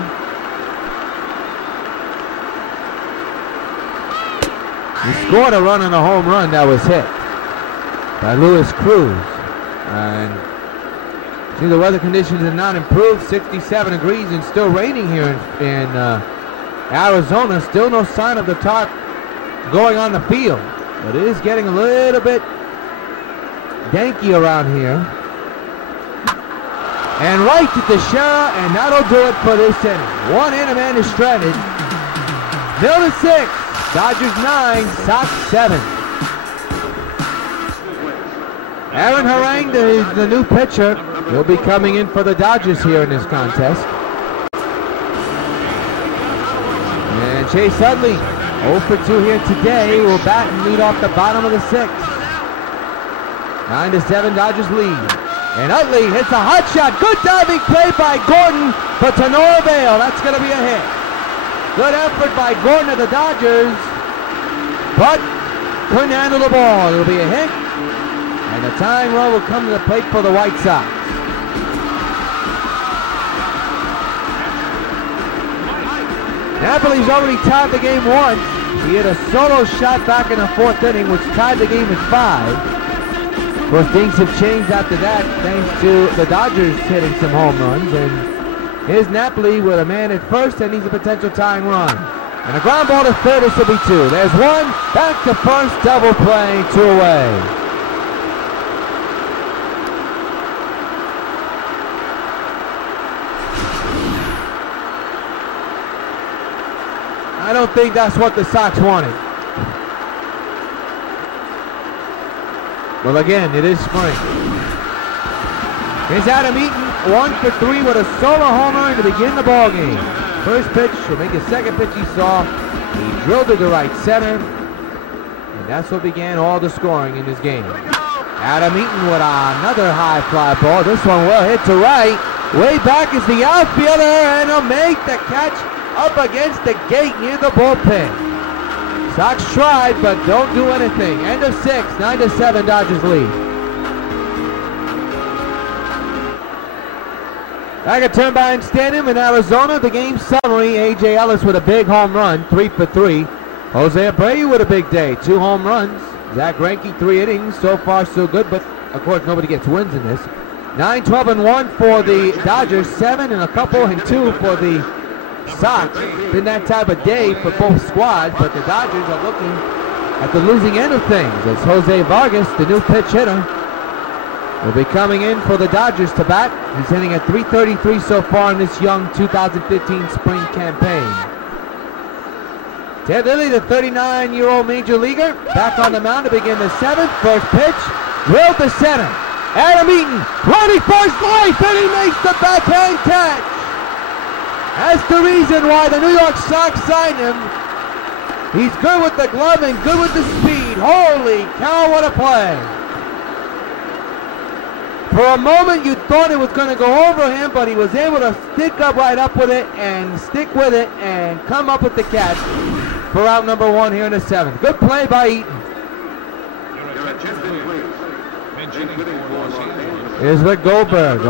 He scored a run on a home run that was hit by Luis Cruz. And see, the weather conditions have not improved. 67 degrees and still raining here in Arizona. Still no sign of the tarp going on the field. But it is getting a little bit danky around here. And right to Teixeira, and that'll do it for this inning. 1 in, a man is stranded. Mill to 6. Dodgers 9, Sox 7. Aaron Harang, the new pitcher, will be coming in for the Dodgers here in this contest. And Chase Utley, 0 for 2 here today, will bat and lead off the bottom of the 6th. 9-7, Dodgers lead. And Utley hits a hot shot. Good diving play by Gordon, but to no avail. That's going to be a hit. Good effort by Gordon of the Dodgers, but couldn't handle the ball. It'll be a hit. And the tying run will come to the plate for the White Sox. Napoli's already tied the game once. He hit a solo shot back in the 4th inning, which tied the game at 5. Of course, things have changed after that, thanks to the Dodgers hitting some home runs. And here's Napoli with a man at first, and he's a potential tying run. And a ground ball to third, this will be 2. There's 1, back to first, double play, 2 away. I don't think that's what the Sox wanted. Well, again, it is spring. Here's Adam Eaton, 1 for 3 with a solo homer to begin the ball game. First pitch, will make the second pitch he saw. He drilled it to right center, and that's what began all the scoring in this game. Adam Eaton with another high fly ball. This one well hit to right. Way back is the outfielder, and he'll make the catch up against the gate near the bullpen. Sox tried, but don't do anything. End of 6, 9-7, Dodgers lead. Back at Turbine Stadium in Arizona, the game summary. A.J. Ellis with a big home run, 3 for 3. Jose Abreu with a big day, 2 home runs. Zach Greinke, 3 innings. So far, so good, but of course, nobody gets wins in this. 9, 12, and 1 for the Dodgers, 7 and a couple and 2 for the Sox. Been that type of day for both squads, but the Dodgers are looking at the losing end of things as Jose Vargas, the new pitch hitter, will be coming in for the Dodgers to bat. He's hitting at .333 so far in this young 2015 spring campaign. Ted Lilly, the 39-year-old major leaguer, back on the mound to begin the 7th. First pitch, drilled to center. Adam Eaton, running first life, and he makes the backhand catch. That's the reason why the New York Sox signed him. He's good with the glove and good with the speed. Holy cow, what a play. For a moment, you thought it was going to go over him, but he was able to stick up right up with it and stick with it and come up with the catch for out number 1 here in the 7th. Good play by Eaton. Here's Rick Goldberg.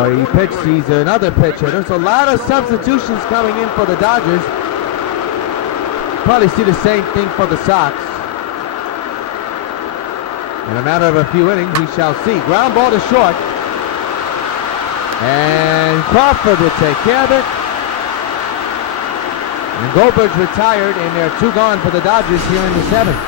He's another pitcher. There's a lot of substitutions coming in for the Dodgers. Probably see the same thing for the Sox. In a matter of a few innings, we shall see. Ground ball to short. And Crawford will take care of it. And Goldberg's retired, and there are 2 gone for the Dodgers here in the 7th.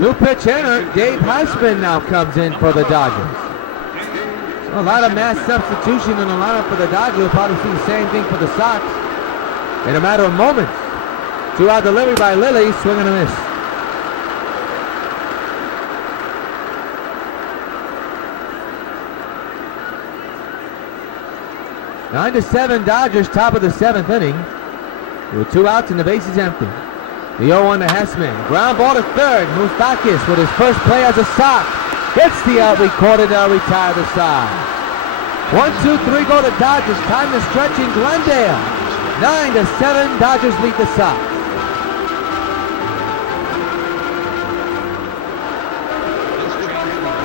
New pitch hitter, Dave Heisman now comes in for the Dodgers. So a lot of mass substitution in the lineup for the Dodgers. We'll probably see the same thing for the Sox in a matter of moments. 2-out delivery by Lilly, swing and a miss. Nine to 7 Dodgers, top of the 7th inning. With 2 outs and the base is empty. The 0-1 to Hessman. Ground ball to third. Moustakis with his first play as a Sox. Gets the out, recorded, retire the side. 1, 2, 3 go to Dodgers. Time to stretch in Glendale. 9 to 7, Dodgers lead the Sox.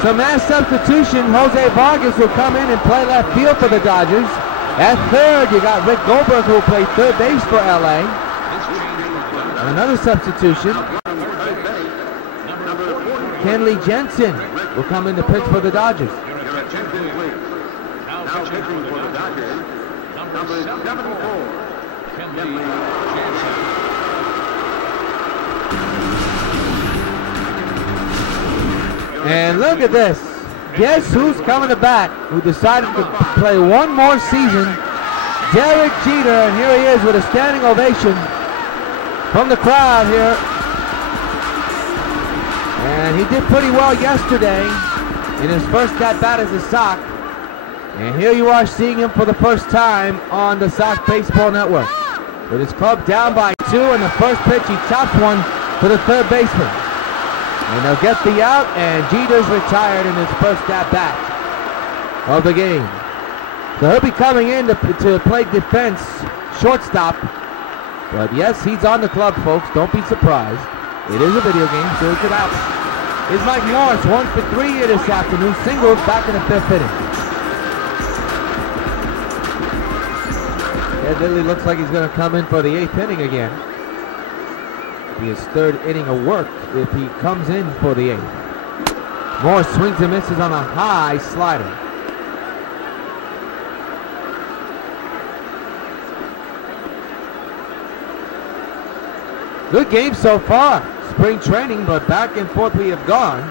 So mass substitution. Jose Vargas will come in and play left field for the Dodgers. At third, you got Rick Goldberg who will play third base for LA. And another substitution. Kenley Jensen will come in to pitch for the Dodgers. Now pitching for the Dodgers, number 74, Kenley Jensen. And look at this. Guess who's coming to bat? Who decided to play one more season? Derek Jeter, and here he is with a standing ovation from the crowd here. And he did pretty well yesterday in his first at-bat as a Sox. And here you are seeing him for the first time on the Sox Baseball Network. With his club down by 2, and the first pitch he chops one to the third baseman. And they'll get the out, and Jeter's retired in his first at-bat of the game. So he'll be coming in to play defense, shortstop. But yes, he's on the club, folks. Don't be surprised. It is a video game, so it could happen. Here's Mike Morris, 1 for 3 here this afternoon. Singles back in the 5th inning. Ed Lilly looks like he's going to come in for the 8th inning again. It'll be his 3rd inning of work if he comes in for the 8th. Morris swings and misses on a high slider. Good game so far. Spring training, but back and forth we have gone.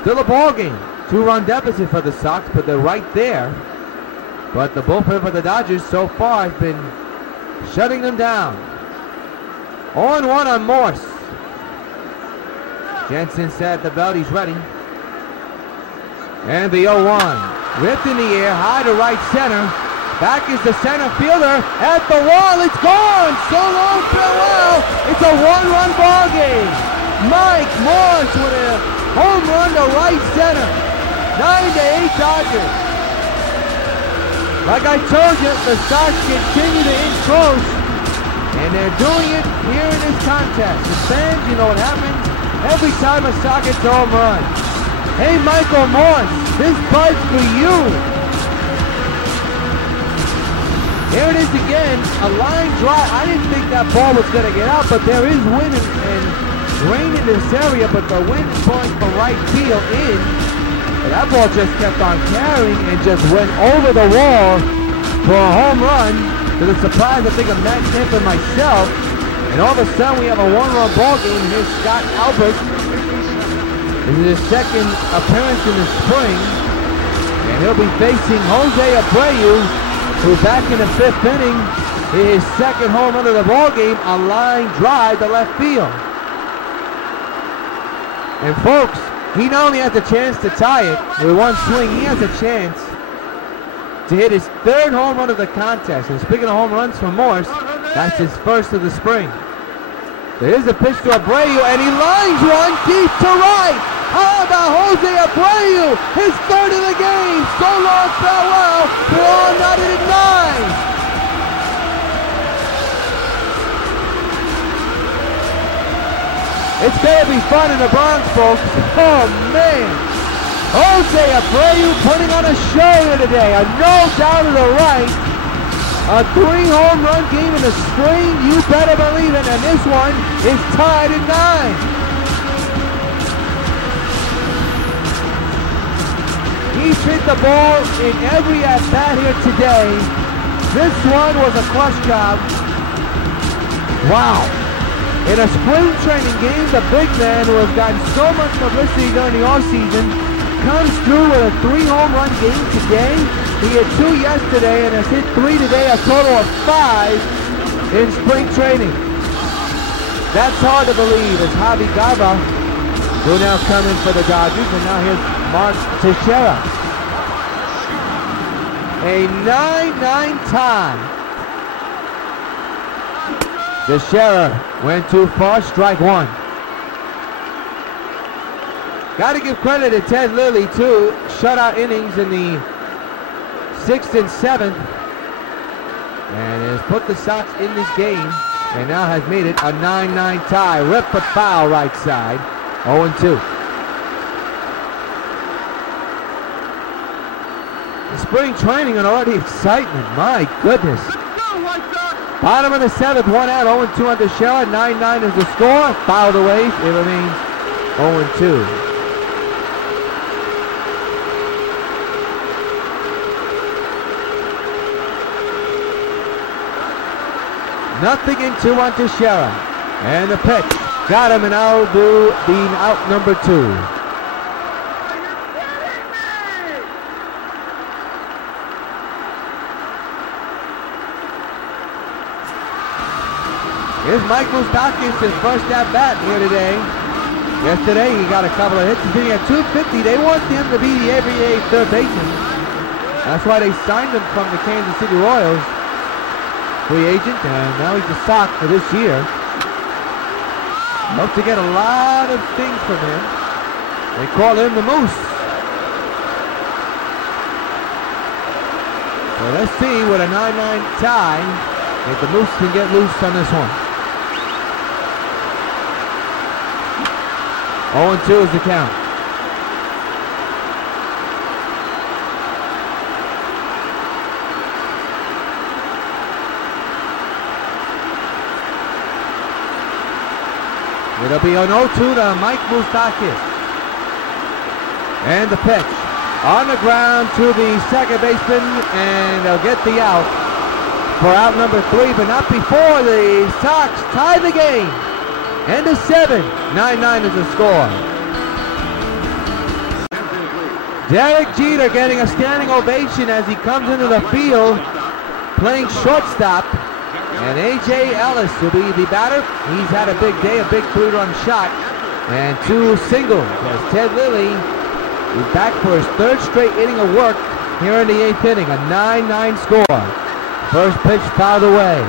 Still a ball game. 2-run deficit for the Sox, but they're right there. But the bullpen for the Dodgers so far has been shutting them down. 0-1 on Morse. Jensen said at the belt he's ready. And the 0-1. Ripped in the air, high to right center. Back is the center fielder at the wall. It's gone. So long, farewell. It's a one-run ball game. Mike Morse with a home run to right center. 9-8 Dodgers. Like I told you, the Sox continue to inch close, and they're doing it here in this contest. The fans, you know what happens every time a Sox hits a home run. Hey, Michael Morse, this bud's for you. Here it is again, a line drive. I didn't think that ball was going to get out, but there is wind and rain in this area, but the wind is blowing from right field in. And that ball just kept on carrying and just went over the wall for a home run, to the surprise, I think, of Matt Kemp and myself. And all of a sudden, we have a one-run ball game. Here's Scott Albert. This is his second appearance in the spring. And he'll be facing Jose Abreu, who back in the 5th inning, his second home run of the ball game, a line drive to left field. And folks, he not only has a chance to tie it with one swing, he has a chance to hit his 3rd home run of the contest. And speaking of home runs for Morse, that's his 1st of the spring. So here's a pitch to Abreu, and he lines one deep to right. How about Jose Abreu, his 3rd of the game? So long, farewell. We're all knotted at 9. It's going to be fun in the Bronx, folks. Oh, man. Jose Abreu putting on a show here today. A no down to the right. A 3-home run game in the spring. You better believe it. And this one is tied at 9. He's hit the ball in every at-bat here today. This one was a clutch job. Wow. In a spring training game, the big man who has gotten so much publicity during the offseason comes through with a 3-home run game today. He had 2 yesterday and has hit 3 today, a total of 5 in spring training. That's hard to believe as Javi Gaba will now come in for the Dodgers, and now here's Mark Teixeira. A 9-9 tie. Teixeira went too far, strike 1. Got to give credit to Ted Lilly, too. Shutout innings in the 6th and 7th. And has put the Sox in this game and now has made it a 9-9 tie. Rip but foul right side. 0-2. The spring training and already excitement. My goodness. Bottom of the 7th, 1 out, 0-2 on Teixeira. 9-9 is the score. Fouled away. It remains 0-2. Nothing in 2 on Teixeira. And the pitch. Got him, and now being out number 2. Here's Mike Moustakas, his first at-bat here today. Yesterday, he got a couple of hits. He's hitting at 250. They want him to be the everyday third baseman. That's why they signed him from the Kansas City Royals. Free agent, and now he's a Sox for this year. Hope to get a lot of things from him. They call him the Moose. So let's see with a 9-9 tie if the Moose can get loose on this one. 0-2 is the count. It'll be an 0-2 to Mike Moustakas. And the pitch. On the ground to the second baseman, and they'll get the out for out number 3, but not before the Sox tie the game. End of 7. 9-9 is the score. Derek Jeter getting a standing ovation as he comes into the field playing shortstop. And A.J. Ellis will be the batter. He's had a big day, a big 3-run shot, and 2 singles. As Ted Lilly is back for his 3rd straight inning of work here in the 8th inning. A 9-9 score. First pitch fouled away.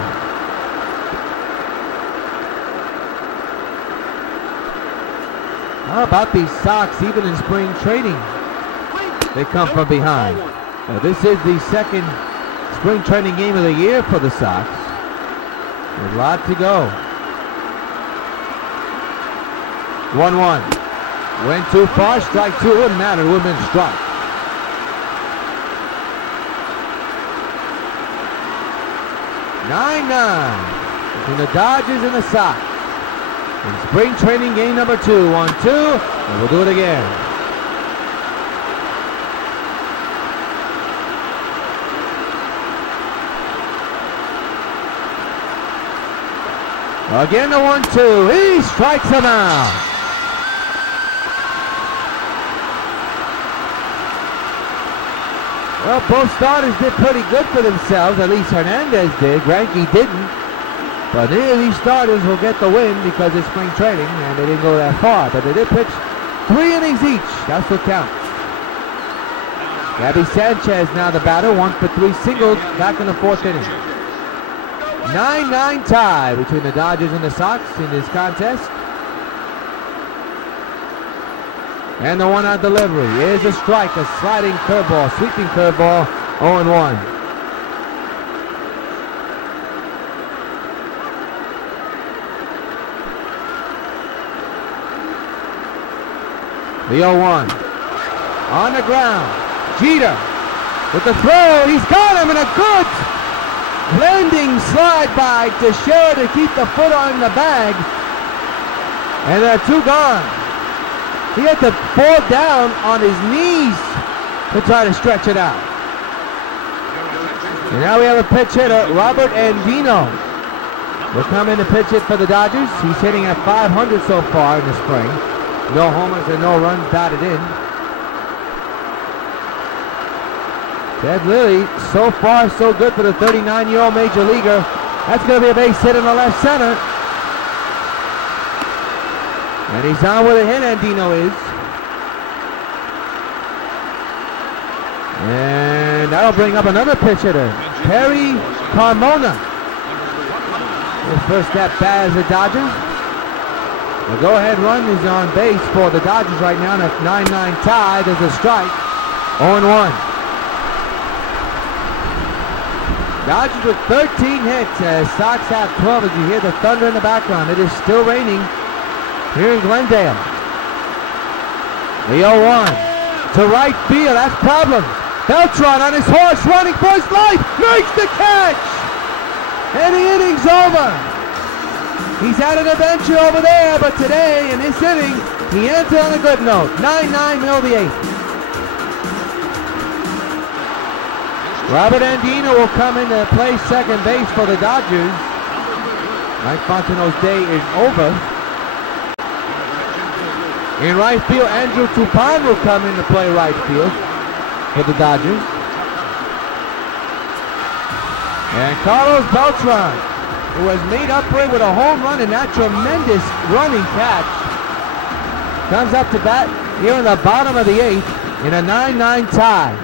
How about these Sox, even in spring training? They come from behind. Well, this is the second spring training game of the year for the Sox. There's a lot to go. 1-1. Went too far, strike two. Wouldn't matter, it would have been struck. 9-9 between the Dodgers and the Sox. In spring training game number 2. 1-2, and we'll do it again. Again the 1-2. He strikes him out. Well, both starters did pretty good for themselves. At least Hernandez did. Greinke didn't. But neither of these starters will get the win because it's spring training and they didn't go that far. But they did pitch 3 innings each. That's what counts. Gabby Sanchez now the batter. 1 for 3 singles back in the 4th inning. 9-9 tie between the Dodgers and the Sox in this contest. And the 1-out delivery is a strike, a sliding curveball, sweeping curveball, 0-1. The 0-1 on the ground. Jeter with the throw. He's got him in a good blending slide by Teixeira to keep the foot on the bag. And there are 2 gone. He had to fall down on his knees to try to stretch it out. And now we have a pitch hitter, Robert Andino. Will come in to pitch it for the Dodgers. He's hitting at .500 so far in the spring. No homers and no runs batted in. Ted Lilly, so far so good for the 39-year-old major leaguer. That's going to be a base hit in the left center. And he's on with a hit, Andino is. And that'll bring up another pitch hitter, Perry Carmona. His first at bat as the Dodgers. The go-ahead run is on base for the Dodgers right now. That's 9-9 tie. There's a strike. 0-1. Dodgers with 13 hits as Sox have 12. As you hear the thunder in the background, it is still raining here in Glendale. The 0-1 to right field. That's problem. Beltran on his horse running for his life. Makes the catch. And the inning's over. He's had an adventure over there, but today in this inning, he ended on a good note. 9-9, middle of the 8th. Robert Andino will come in to play second base for the Dodgers. Mike Fontenot's day is over. In right field, Andrew Tupan will come in to play right field for the Dodgers. And Carlos Beltran, who has made up for it with a home run and that tremendous running catch, comes up to bat here in the bottom of the 8th in a 9-9 tie.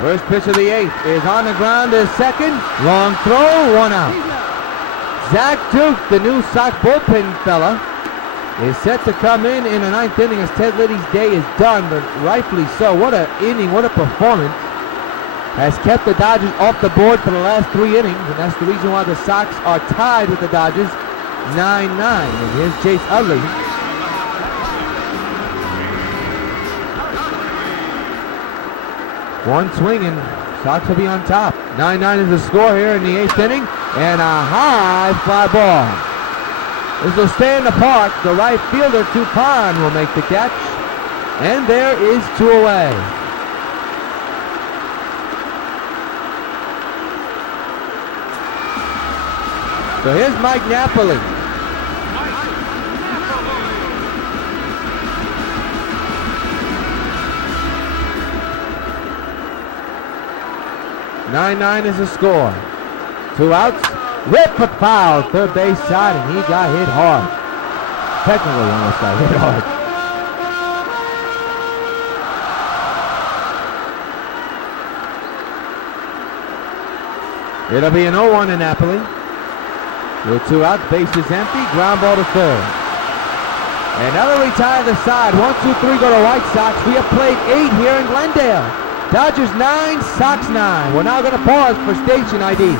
First pitch of the 8th is on the ground to second. Long throw, 1 out. Zach Duke, the new Sox bullpen fella, is set to come in the 9th inning as Ted Liddy's day is done, but rightfully so. What an inning, what a performance. Has kept the Dodgers off the board for the last 3 innings, and that's the reason why the Sox are tied with the Dodgers 9-9. And here's Chase Utley. One swing and Sox will be on top. 9-9 is the score here in the 8th inning. And a high fly ball. This will stay in the park. The right fielder, Tupan, will make the catch. And there is 2 away. So here's Mike Napoli. Nine is the score. 2 outs. Rip but foul, third base side, and he got hit hard. Technically almost got hit hard. It'll be an 0-1 in Napoli. With 2 outs, base is empty, ground ball to third. And now they retire the side. 1, 2, 3 go to White Sox. We have played 8 here in Glendale. Dodgers 9, Sox 9. We're now going to pause for station ID.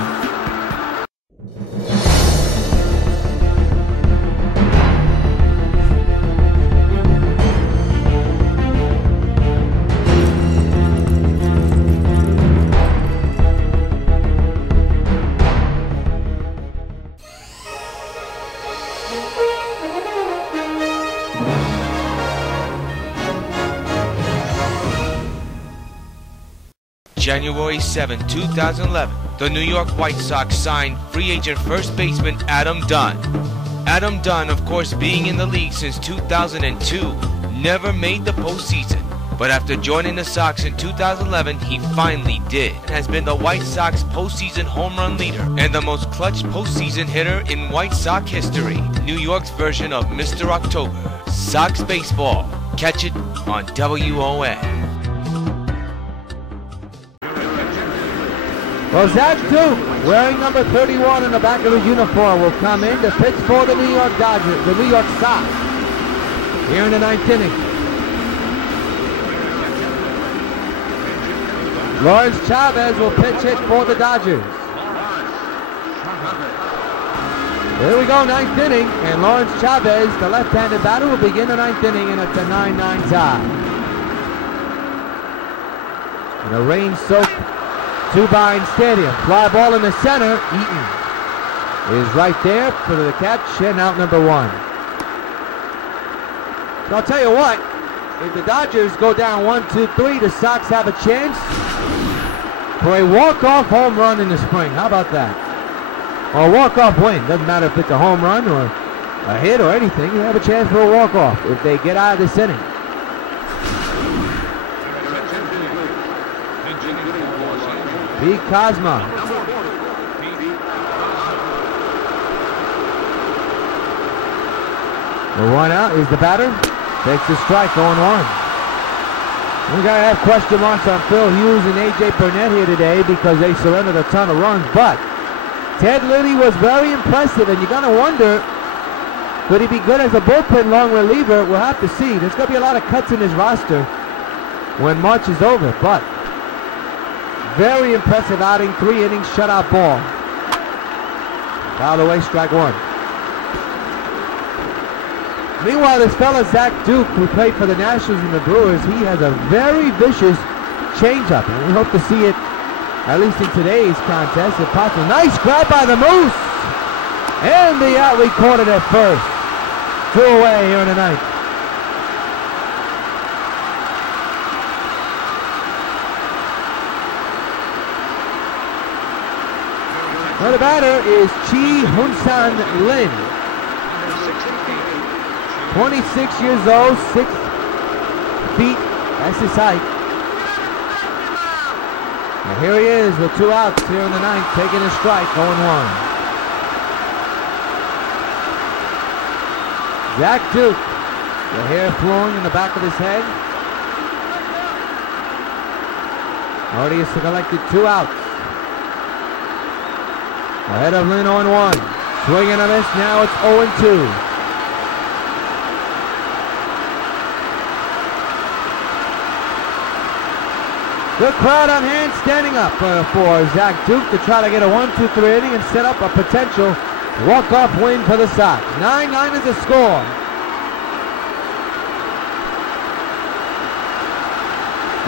January 7, 2011, the New York White Sox signed free agent first baseman Adam Dunn. Adam Dunn, of course, being in the league since 2002, never made the postseason. But after joining the Sox in 2011, he finally did. And has been the White Sox postseason home run leader and the most clutch postseason hitter in White Sox history. New York's version of Mr. October. Sox Baseball. Catch it on WON. Well, Zach Duke, wearing number 31 in the back of his uniform, will come in to pitch for the New York Dodgers, the New York Sox, here in the 9th inning. Lawrence Chavez will pitch it for the Dodgers. Here we go, 9th inning, and Lawrence Chavez, the left-handed batter, will begin the 9th inning, and it's a 9-9 tie. In a rain-soaked Turbine Stadium. Fly ball in the center. Eaton is right there for the catch, and out number 1. So I'll tell you what, if the Dodgers go down 1-2-3, the Sox have a chance for a walk-off home run in the spring. How about that? Or a walk-off win. Doesn't matter if it's a home run or a hit or anything. You have a chance for a walk-off if they get out of this inning. Pete Cosma. The 1 out is the batter. Takes the strike, 0-1. We gotta have question marks on Phil Hughes and A.J. Burnett here today because they surrendered a ton of runs, but Ted Liddy was very impressive, and you're gonna wonder, could he be good as a bullpen long reliever? We'll have to see. There's gonna be a lot of cuts in his roster when March is over, but very impressive outing, 3 innings, shutout ball. Foul away, strike 1. Meanwhile, this fella Zach Duke, who played for the Nationals and the Brewers, he has a very vicious changeup, and we hope to see it at least in today's contest if possible. Nice grab by the Moose, and the out recorded at first. 2 away here in the 9th. Well, the batter is Chi Hunsan Lin. 26 years old, 6 feet, that's his height. And here he is with 2 outs here in the 9th, taking a strike, 0-1. Zach Duke, the hair flowing in the back of his head. Already has collected 2 outs. Ahead of Lynn, 0-1. Swing and a miss, now it's 0-2. The crowd on hand standing up for Zach Duke to try to get a 1-2-3 inning and set up a potential walk-off win for the Sox. 9-9 is the score.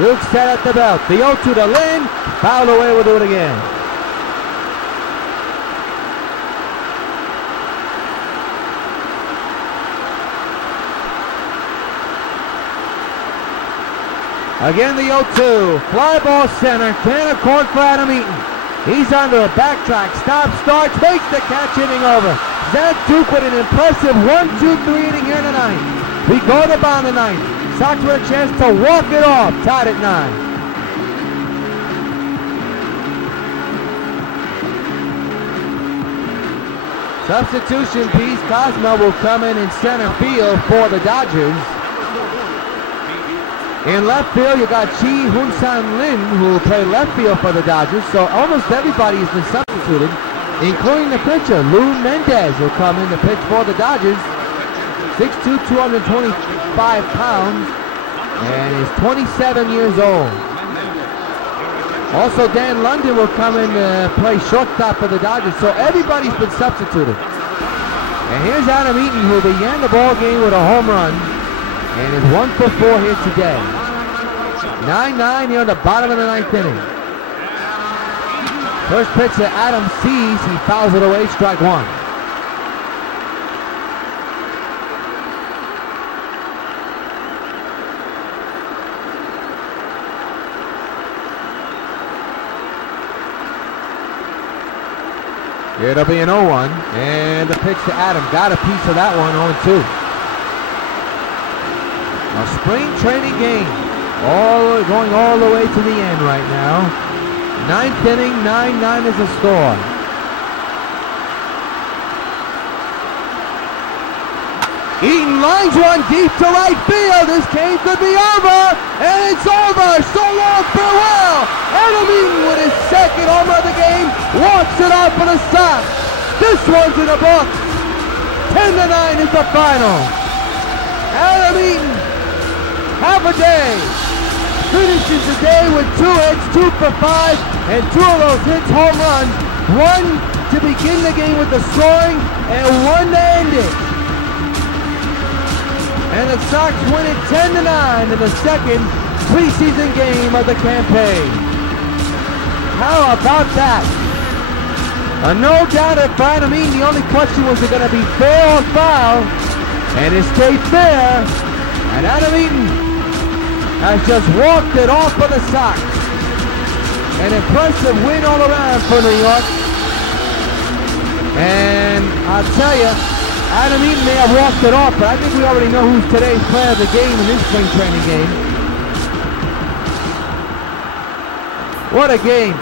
Duke set at the belt. The 0-2 to Lynn. Fouled away, we'll do it again. Again, the 0-2. Fly ball center. Can't accord for Adam Eaton. He's under a backtrack. Stop, starts, makes the catch, inning over. Zach Duke with an impressive 1-2-3 inning here in the 9th. We go to bottom of the 9th. Sox with a chance to walk it off. Tied at 9. Substitution piece, Cosmo will come in center field for the Dodgers. In left field, you got Chi Hun-San Lin, who will play left field for the Dodgers. So almost everybody has been substituted, including the pitcher, Lou Mendez, will come in to pitch for the Dodgers. 6'2", 225 pounds, and is 27 years old. Also, Dan London will come in to play shortstop for the Dodgers. So everybody's been substituted. And here's Adam Eaton, who began the ball game with a home run and is 1 for 4 here today. 9-9 here on the bottom of the 9th inning. First pitch to Adam sees, he fouls it away, strike one. It'll be an 0-1, and the pitch to Adam. Got a piece of that one, 0-2. A spring training game, going all the way to the end right now. 9th inning, 9-9 is the score. Eaton lines one deep to right field. This game could be over, and it's over. So long, farewell. Adam Eaton with his second home run of the game walks it off for the Sox. This one's in the books. 10-9 is the final. Adam Eaton, half a day, finishes the day with 2 hits, 2 for 5, and 2 of those hits home runs. 1 to begin the game with the scoring, and 1 to end it. And the Sox win it 10-9 in the second preseason game of the campaign. How about that? No doubt at Adam Eaton, the only question was it going to be fair or foul, and it stayed fair. And Adam Eaton has just walked it off for the Sox. An impressive win all around for New York. And I'll tell you, Adam Eaton may have walked it off, but I think we already know who's today's player of the game in this spring training game. What a game.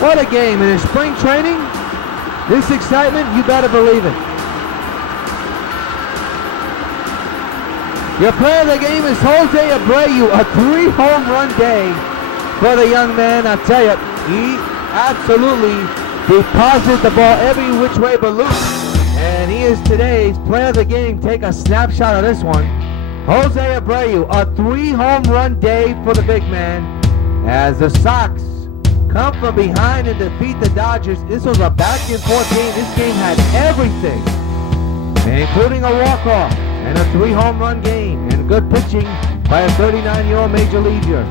What a game. In his spring training, this excitement, you better believe it. Your player of the game is Jose Abreu, a 3-home run day for the young man. I tell you, he absolutely deposited the ball every which way but loose. And he is today's player of the game. Take a snapshot of this one. Jose Abreu, a 3-home run day for the big man as the Sox come from behind and defeat the Dodgers. This was a back-and-forth game. This game had everything, including a walk-off and a 3-home run game and good pitching by a 39-year-old major leaguer.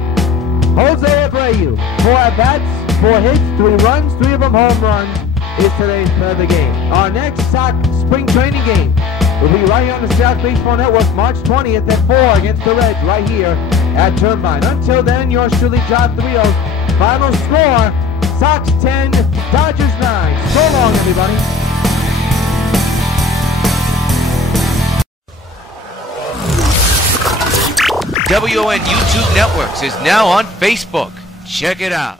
Jose Abreu, 4 at-bats, 4 hits, 3 runs, 3 of them home runs, is today's player of the game. Our next Sox spring training game will be right here on the South Baseball Network, March 20th at 4 against the Reds, right here at Turbine. Until then, yours truly, John Rios. Final score, Sox 10, Dodgers 9. So long, everybody. WON YouTube Networks is now on Facebook. Check it out.